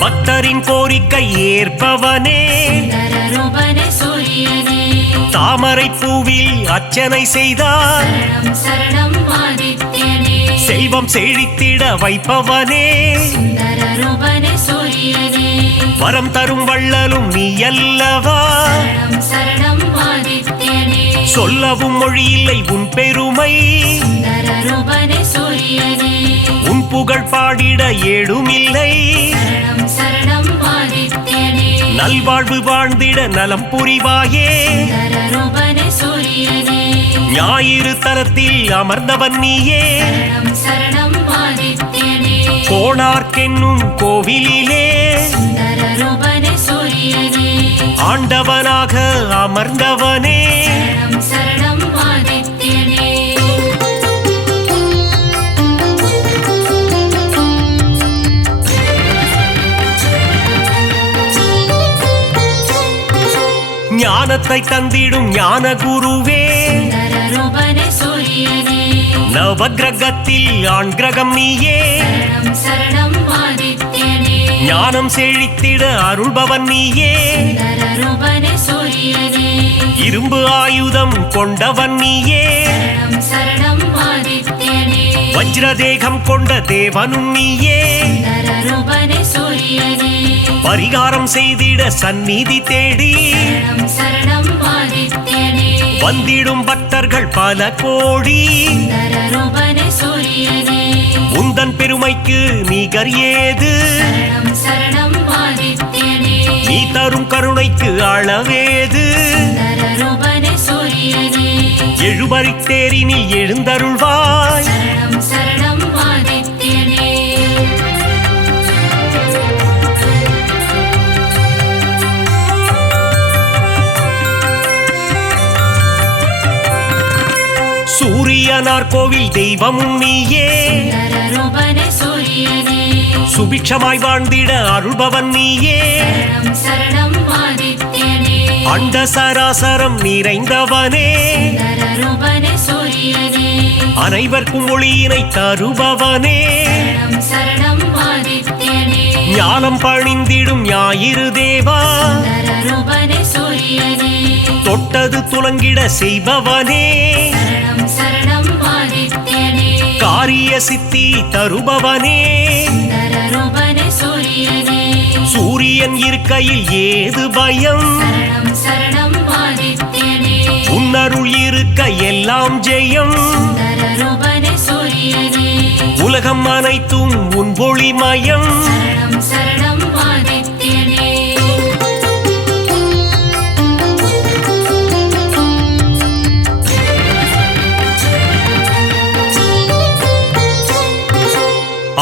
பக்தரின் கோரிக்கை ஏற்பவனே சுந்தர ரூபனே சூரியனே தாமரை பூவில் அர்ச்சனை செய்தார் சரணம் சரணம் ஆதித்யனே செல்வம் செழித்திட வைப்பவனே சுந்தர ரூபனே சூரியனே வரம் தரும் வள்ளலும் நீ அல்லவா சரணம் சரணம் ஆதித்யனே சொல்லவும் மொழியில்லை உன் பெருமை சுந்தர ரூபனே சூரியனே உன் புகழ் பாடிட ஏடுமில்லை சரணம் சரணம் ஆதித்யனே நல்வாழ்வு வாழ்ந்திட நலம் புரிவாயே சுந்தர ரூபனே சூரியனே ஞாயிறு தலத்தில் அமர்ந்தவன் நீயே சரணம் சரணம் ஆதித்யனே கோணார்க்கென்னும் கோவிலிலே சுந்தர ரூபனே சூரியனே ஆண்டவனாக அமர்ந்தவனே சரணம் சரணம் ஆதித்யனே ஞானத்தை தந்திடும் ஞான குருவே சுந்தர ரூபனே சூரியனே நவகிரகத்தில் ஆண் கிரகம் நீயே சரணம் சரணம் ஆதித்யனே ஞானம் செழித்திட அருள்பவன் நீயே சுந்தர ரூபனே சூரியனே இரும்பு ஆயுதம் கொண்டவன் நீயே சரணம் சரணம் ஆதித்யனே வஜ்ரதேகம் கொண்ட தேவனும் நீயே சுந்தர ரூபனே சூரியனே பரிகாரம் செய்திட சந்நிதி தேடி சரணம் சரணம் ஆதித்யனே வந்திடும் பக்தர்கள் பல கோடி சுந்தர ரூபனே சூரியனே உந்தன் பெருமைக்கு நிகர் ஏது சரணம் சரணம் ஆதித்யனே நீ தரும் கருணைக்கு அளவேது சுந்தர ரூபனே சூரியனே எழுபறித்தேரினில் எழுந்தருள்வாய் சரணம் சரணம் ஆதித்யனே சூரியனார் கோவில் தெய்வமும் நீயே சுந்தர ரூபனே சூரியனே சுபிக்ஷமாய் வாழ்ந்திட அருள்பவன் நீயே சரணம் சரணம் ஆதித்யனே அண்ட சராசரம் நிறைந்தவனே சுந்தர ரூபனே சூரியனே அனைவர்க்கும் ஒளியினை தருபவனே சரணம் சரணம் ஆதித்யனே ஞானம் பணிந்திடும் ஞாயிறு தேவா சுந்தர ரூபனே சூரியனே தொட்டது துலங்கிட செய்பவனே சரணம் சரணம் ஆதித்யனே காரிய சித்தி தருபவனே சுந்தர ரூபனே சூரியனே சூரியன் இருக்கையில் ஏது பயம் சரணம் சரணம் ஆதித்யனே உன்னருள் இருக்க எல்லாம் ஜெயம் சுந்தர ரூபனே சூரியனே உலகம் அனைத்தும் உன் ஒளிமயம் சரணம் சரணம் ஆதித்யனே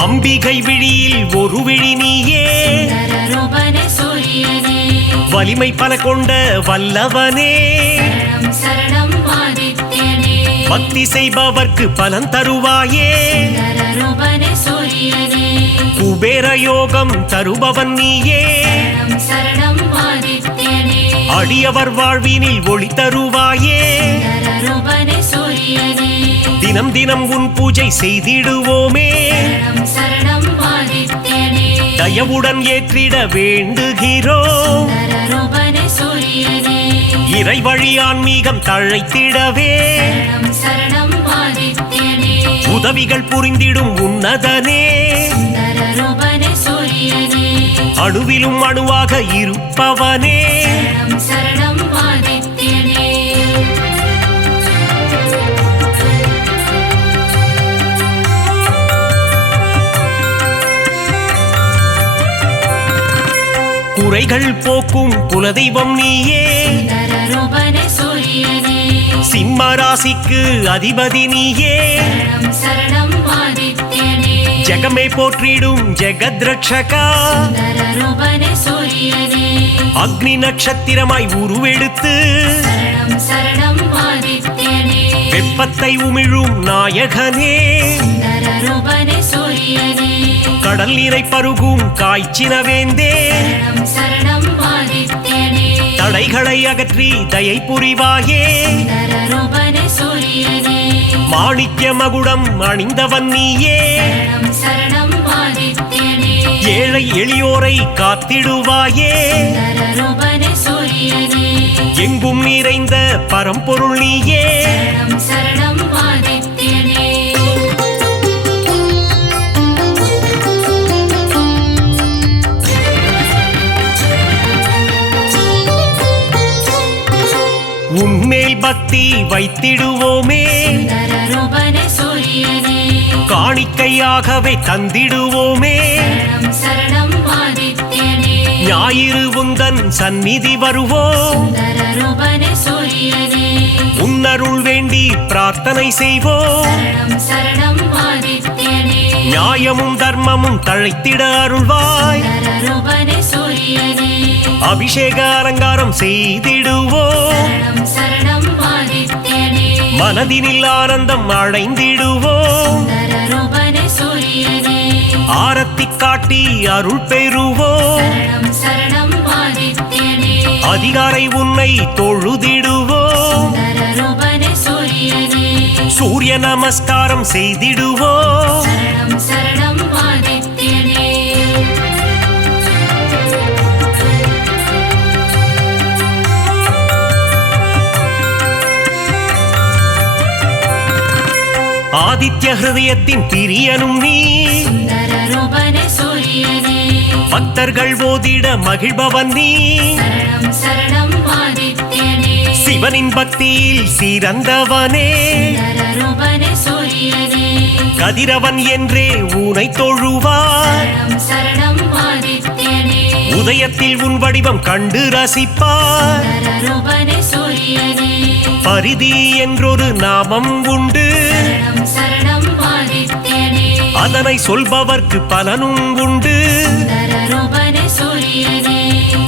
அம்பிகை விழியில் ஒரு விழி நீயே சுந்தர ரூபனே சூரியனே வலிமை பல கொண்ட வல்லவனே சரணம் சரணம் ஆதித்யனே பக்தி செய்பவர்க்கு பலன் தருவாயே சுந்தர ரூபனே சூரியனே குபேர யோகம் தருபவன் நீயே சரணம் சரணம் ஆதித்யனே அடியவர் வாழ்வினில் ஒளி தருவாயே சுந்தர ரூபனே சூரியனே தினம் தினம் உன் பூஜை செய்திடுவோமே சரணம் சரணம் ஆதித்யனே தயவுடன் ஏற்றிட வேண்டுகிறோம் சுந்தர ரூபனே சூரியனே இறை வழி ஆன்மீகம் தழைத்திடவே சரணம் சரணம் ஆதித்யனே உதவிகள் புரிந்திடும் உன்னதனே சுந்தர ரூபனே சூரியனே அணுவிலும் அணுவாக இருப்பவனே சரணம் சரணம் ஆதித்யனே குறைகள் போக்கும் குலதெய்வம் நீயே சுந்தர ரூபனே சூரியனே சிம்ம ராசிக்கு அதிபதி நீயே சரணம் சரணம் ஆதித்யனே ஜெகமே போற்றிடும் ஜெகத்ரட்சகா சுந்தர ரூபனே சூரியனே அக்னி நட்சத்திரமாய் உருவெடுத்து சரணம் சரணம் ஆதித்யனே வெப்பத்தை உமிழும் நாயகனே சுந்தர ரூபனே சூரியனே கடல் நீரை பருகும் காய்ச்சினவேந்தே சரணம் சரணம் ஆதித்யனே தடைகளை அகற்றி தயை புரிவாயே சுந்தர ரூபனே சூரியனே மாணிக்க மகுடம் அணிந்தவன் நீயே சரணம் சரணம் ஆதித்யனே ஏழை எளியோரை காத்திடுவாயே சுந்தர ரூபனே சூரியனே எங்கும் நிறைந்த பரம்பொருள் நீயே சரணம் சரணம் ஆதித்யனே உன்மேல் பக்தி வைத்திடுவோமே சுந்தர ரூபனே சூரியனே காணிக்கையாகவே தந்திடுவோமே சரணம் சரணம் ஆதித்யனே ஞாயிறு உந்தன் சந்நிதி வருவோம் சுந்தர ரூபனே சூரியனே உன்னருள் வேண்டி பிரார்த்தனை செய்வோம் சரணம் சரணம் ஆதித்யனே நியாயமும் தர்மமும் தழைத்திட அருள்வாய் சுந்தர ரூபனே சூரியனே அபிஷேக அலங்காரம் செய்திடுவோம் சரணம் சரணம் ஆதித்யனே மனதினில் ஆனந்தம் அடைந்திடுவோம் சுந்தர ரூபனே சூரியனே ஆரத்தி காட்டி அருள் பெறுவோம் சரணம் சரணம் ஆதித்யனே அதிகாரை உன்னை தொழுதிடுவோம் சுந்தர ரூபனே சூரியனே சூரிய நமஸ்காரம் செய்திடுவோம் சரணம் சரணம் ஆதித்யனே ஆதித்ய ஹிருதயத்தின் பிரியனும் நீ சுந்தர ரூபனே சூரியனே பக்தர்கள் ஓதிட மகிழ்பவன் நீ சரணம் சரணம் ஆதித்யனே சிவனின் பக்தியில் சிறந்தவனே சுந்தர ரூபனே சூரியனே கதிரவன் என்றே ஊனை தொழுவார் சரணம் சரணம் ஆதித்யனே உதயத்தில் உன் வடிவம் கண்டு ரசிப்பார் சுந்தர ரூபனே சூரியனே பரிதி என்றொரு நாமம் உண்டு சரணம் சரணம் ஆதித்யனே அதனை சொல்பவர்க்கு பலனும் உண்டு சுந்தர ரூபனே சூரியனே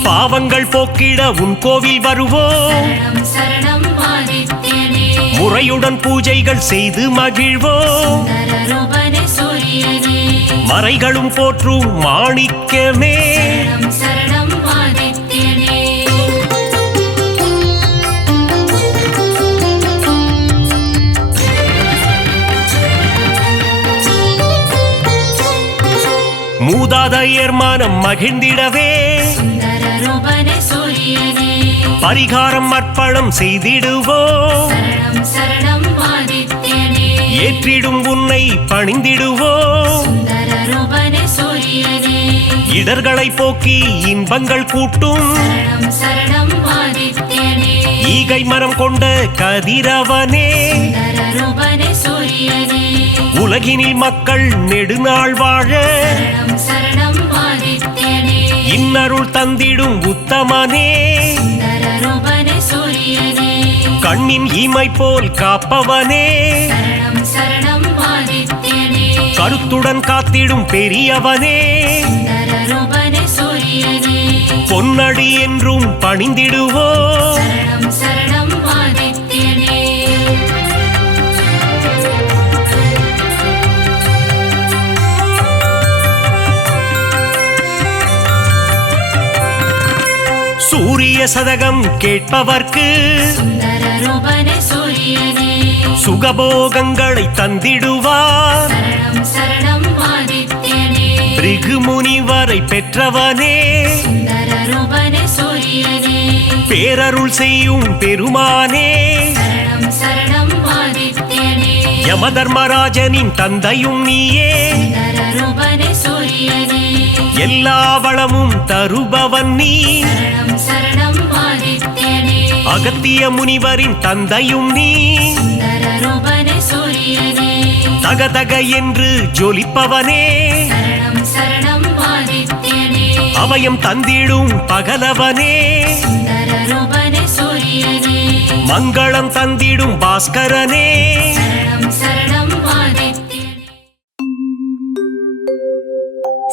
பாவங்கள் போக்கிட உன் கோவில் வருவோம் சரணம் சரணம் ஆதித்யனே முறையுடன் பூஜைகள் செய்து மகிழ்வோம் சுந்தர ரூபனே சூரியனே மறைகளும் போற்றும் மாணிக்கமே சரணம் சரணம் ஆதித்யனே மூதாதையர் மனம் மகிழ்ந்திடவே சுந்தர ரூபனே சூரியனே பரிகாரம் அர்ப்பணம் செய்திடுவோம் சரணம் சரணம் ஆதித்யனே ஏற்றிடும் உன்னை பணிந்திடுவோம் சுந்தர ரூபனே சூரியனே இடர்களை போக்கி இன்பங்கள் கூட்டும் சரணம் சரணம் ஆதித்யனே ஈகை மரம் கொண்ட கதிரவனே சுந்தர ரூபனே சூரியனே உலகினில் மக்கள் நெடுநாள் வாழ சரணம் சரணம் ஆதித்யனே இன்னருள் தந்திடும் உத்தமனே சுந்தர ரூபனே சூரியனே கண்ணின் இமை போல் காப்பவனே சரணம் சரணம் ஆதித்யனே கருத்துடன் காத்திடும் பெரியவனே சுந்தர ரூபனே சூரியனே பொன்னடி என்றும் பணிந்திடுவோம் சரணம் சரணம் ஆதித்யனே சூரிய சதகம் கேட்பவர்க்கு சுந்தர ரூபனே சூரியனே சுகபோகங்களை தந்திடுவார் சரணம் சரணம் ஆதித்யனே பிருகு முனிவரை பெற்றவனே சுந்தர ரூபனே சூரியனே பேரருள் செய்யும் பெருமானே சரணம் சரணம் ஆதித்யனே யமதர்மராஜனின் தந்தையும் நீயே சுந்தர ரூபனே சூரியனே எல்லா வளமும் தருபவன் நீ சரணம் சரணம் ஆதித்யனே அகத்திய முனிவரின் தந்தையும் நீ சுந்தர ரூபனே சூரியனே தகதக என்று ஜொலிப்பவனே சரணம் சரணம் ஆதித்யனே அபயம் தந்திடும் பகலவனே சுந்தர ரூபனே சூரியனே மங்களம் தந்திடும் பாஸ்கரனே சரணம் சரணம் ஆதித்யனே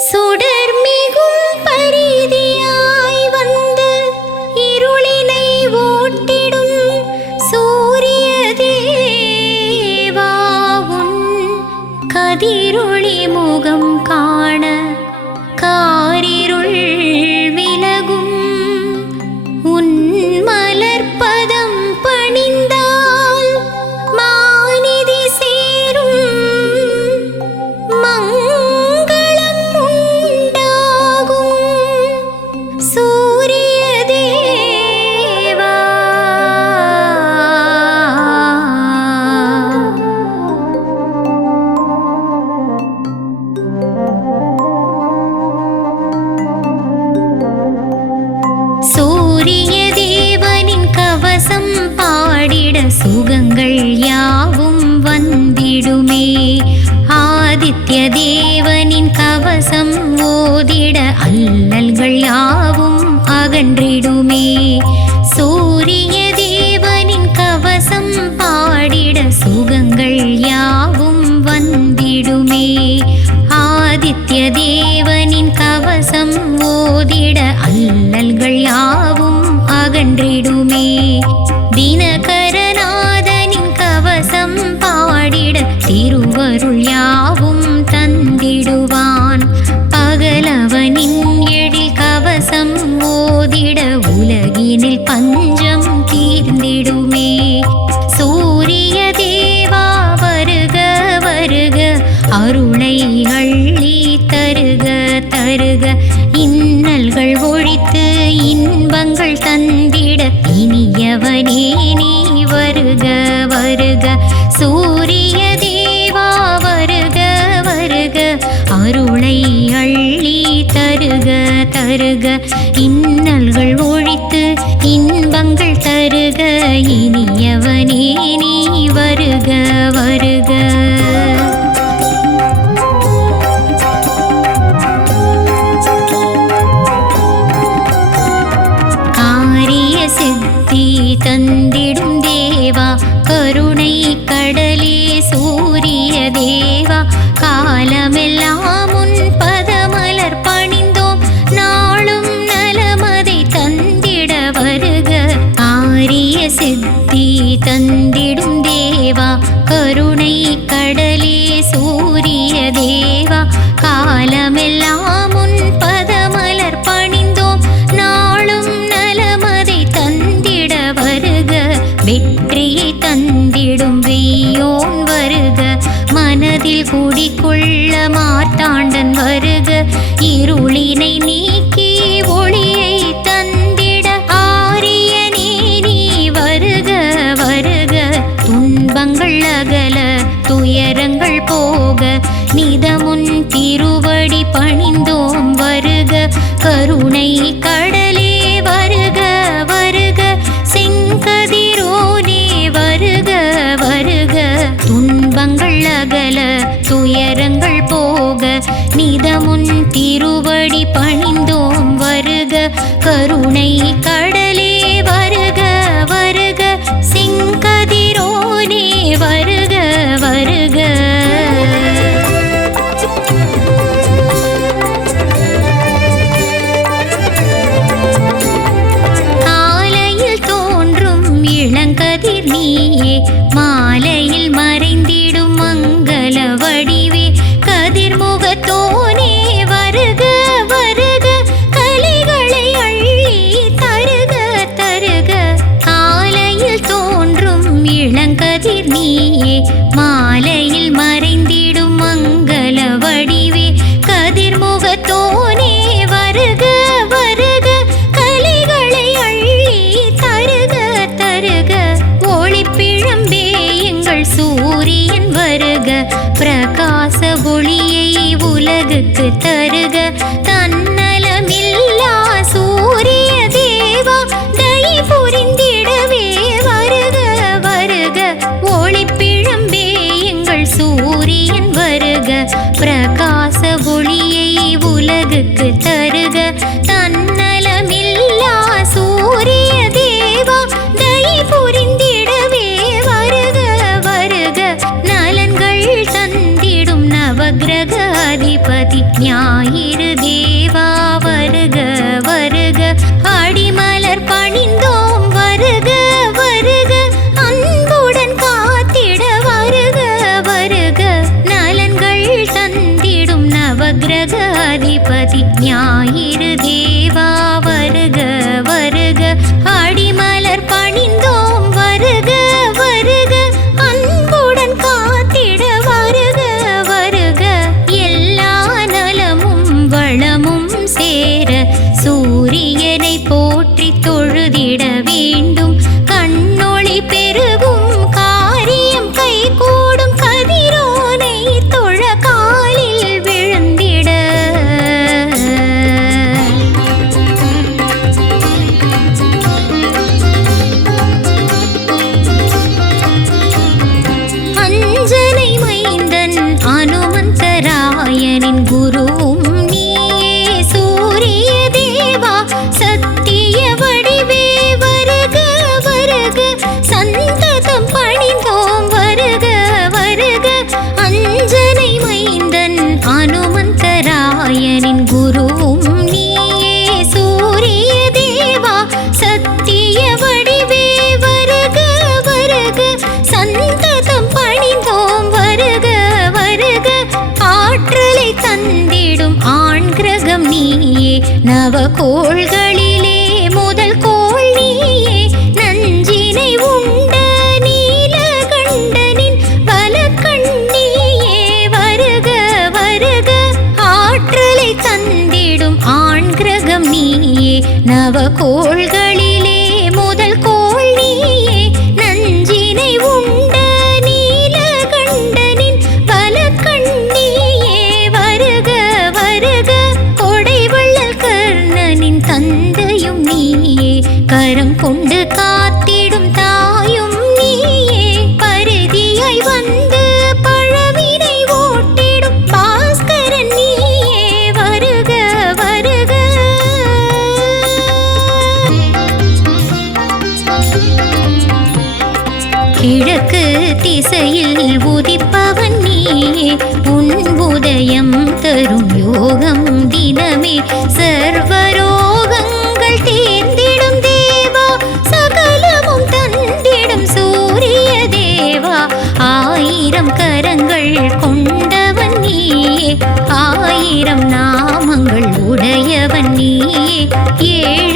சுடர்மிகும் பரிதியாய் வந்து இருளினை ஓட்டிடும் சூரிய தேவனே சுகங்கள் யாவும் வந்திடுமே. ஆதித்ய தேவனின் கவசம் ஓதிட அல்லல்கள் யாவும் அகன்றிடுமே. சூரிய தேவனின் கவசம் பாடிட சுகங்கள் யாவும் வந்திடுமே. ஆதித்ய தேவனின் கவசம் ஓதிட அல்லல்கள் யாவும் அகன்றிடுமே. தினகரநாதனின் கவசம் பாடிட திருவருள் யாவும் தந்திடுவான். பகலவனின் எழில் கவசம் ஓதிட உலகினில் பஞ்சம் தீர்ந்திடுமே. சூரிய தேவா வருக வருக, அருளை அள்ளி தருக தருக. இன்னல்கள் ஒழித்து இன்பங்கள் தந்திட இனியவனே நீ வருக வருக. சூரிய தேவா வருக வருக, அருளை அள்ளி தருக தருக. இன்னல்கள் ஒழித்து இன்பங்கள் தருக இனியவனே நீ வருக வருக. காரிய சித்தி தந்திடும் தேவா, கருணை கடலே சூரிய தேவா. காலமெல்லாம் உன் பதமலர் பணிந்தோம், நாளும் நலமதை தந்திட வருக. காரிய சித்தி தந்திடும் தேவா, கருணை கடலே சூரிய தேவா. காலமெல்லாம் உன் பதமலர் பணிந்தோம், நாளும் நலமதை தந்திட வருக. வெற்றியை தந்திடும் வெய்யோன் வருக, மனதில் குடிகொள்ள மார்த்தாண்டன் வருக. இருளினை நீக்கி ஒளியை தந்திட ஆரியனே நீ வருக வருக. துன்பங்கள் அகல துயரங்கள் போக நிதமுன் திருவடி பணிந்தோம் வருக. கருணை கடலே வருக வருக, செங்கதிரோனே வருக வருக. துன்பங்கள் அகல துயரங்கள் போக நிதமுன் திருவடி பணிந்தோம் வருக. கருணை கடலே வருக வருக, செங்கதிரோனே வருக வருக. காலையில் தோன்றும் இளங்கதிர் நீயே, மாலையில் மறைந்திடும் மங்கள வடிவே. கதிர்முகத்தோனே வருக வருக, கலிகளை அள்ளி தருக தருக. காலையில் தோன்றும் இளங்கதிர் நீயே, மாலையில் மறைந்திடும் மங்கள வடிவே. கதிர்முகத்தோனே வருக வருக, கலிகளை அள்ளி தருக தருக. ஒளிப்பிழம்பே எங்கள் சூரியன் வருக, பிரகாச ஒளியை உலகுக்கு தருக. தன்னலமில்லா சூரிய தேவா, தயை புரிந்திடவே வருக வருக. ஒளிப்பிழம்பே எங்கள் சூரியன் வருக, பிரகாச ஒளியை உலகுக்கு தருக. தன்னலமில்லா சூரிய தேவா, தயை புரிந்திடவே வருக வருக. நலன்கள் தந்திடும் நவக்கிரக அதிபதி ஞாயிறு தேவா வருக வருக. அடிமலர் பணிந்தோம் வருக வருக, அன்புடன் காத்திட வருக வருக. நலன்கள் தந்திடும் நவக்கிரக அதிபதி ஞாயிறு தேவா வருக வருக. அடிமலர் பணிந்தோம் வருக வருக, அன்புடன் காத்திட வருக வருக. எல்லா நலமும் வளமும் சேர சூரியனை போற்றி தொழுதிட வேண்டும். கண்ணொளி பெருகும் காரியம் கைகூடும், கதிரோனை தொழ காலில் விழுந்திட. குருவும் நீயே சூரிய தேவா சத்திய வடிவே வருக வருக சந்ததம் பணிந்தோம் வருக வருக அஞ்சனை மைந்தன் அனுமந்தராயனின் குருவும் நீயே சூரிய தேவா சத்திய வடிவே வருக வருக சந்ததம் பணிந்தோம் வருக வருக ஆற்றலை தந்திடும் ஆண் கிரகம் நீயே நவகோள்களிலே முதல் கோள் நீயே நஞ்சினை உண்ட நீலகண்டனின் வலக்கண்ணியே வருக வருக ஆற்றலை தந்திடும் ஆண் கிரகம் நீயே நவகோள்களிலே முதல் கோள் நீயே நஞ்சினை உண்ட நீலகண்டனின் வலக்கண்ணியே வருக வருக கொடைவள்ளல் கர்ணனின் தந்தையும் நீயே கரம் கொண்டு காத்திடும் தாயும் நீயே பரிதியாய் வந்து பழவினை ஓட்டிடும் பாஸ்கரன் நீயே வருக வருக கிழக்கு திசையில் உதிப்பவன் நீயே உன் உதயம் தரும் யோகம் தினமே சர்வரோகங்கள் தீர்ந்திடும் தேவா சகலமும் தந்திடும் சூரிய தேவா ஆயிரம் கரங்கள் கொண்டவன் நீயே ஆயிரம் நாமங்கள் உடையவன் நீயே ஏழு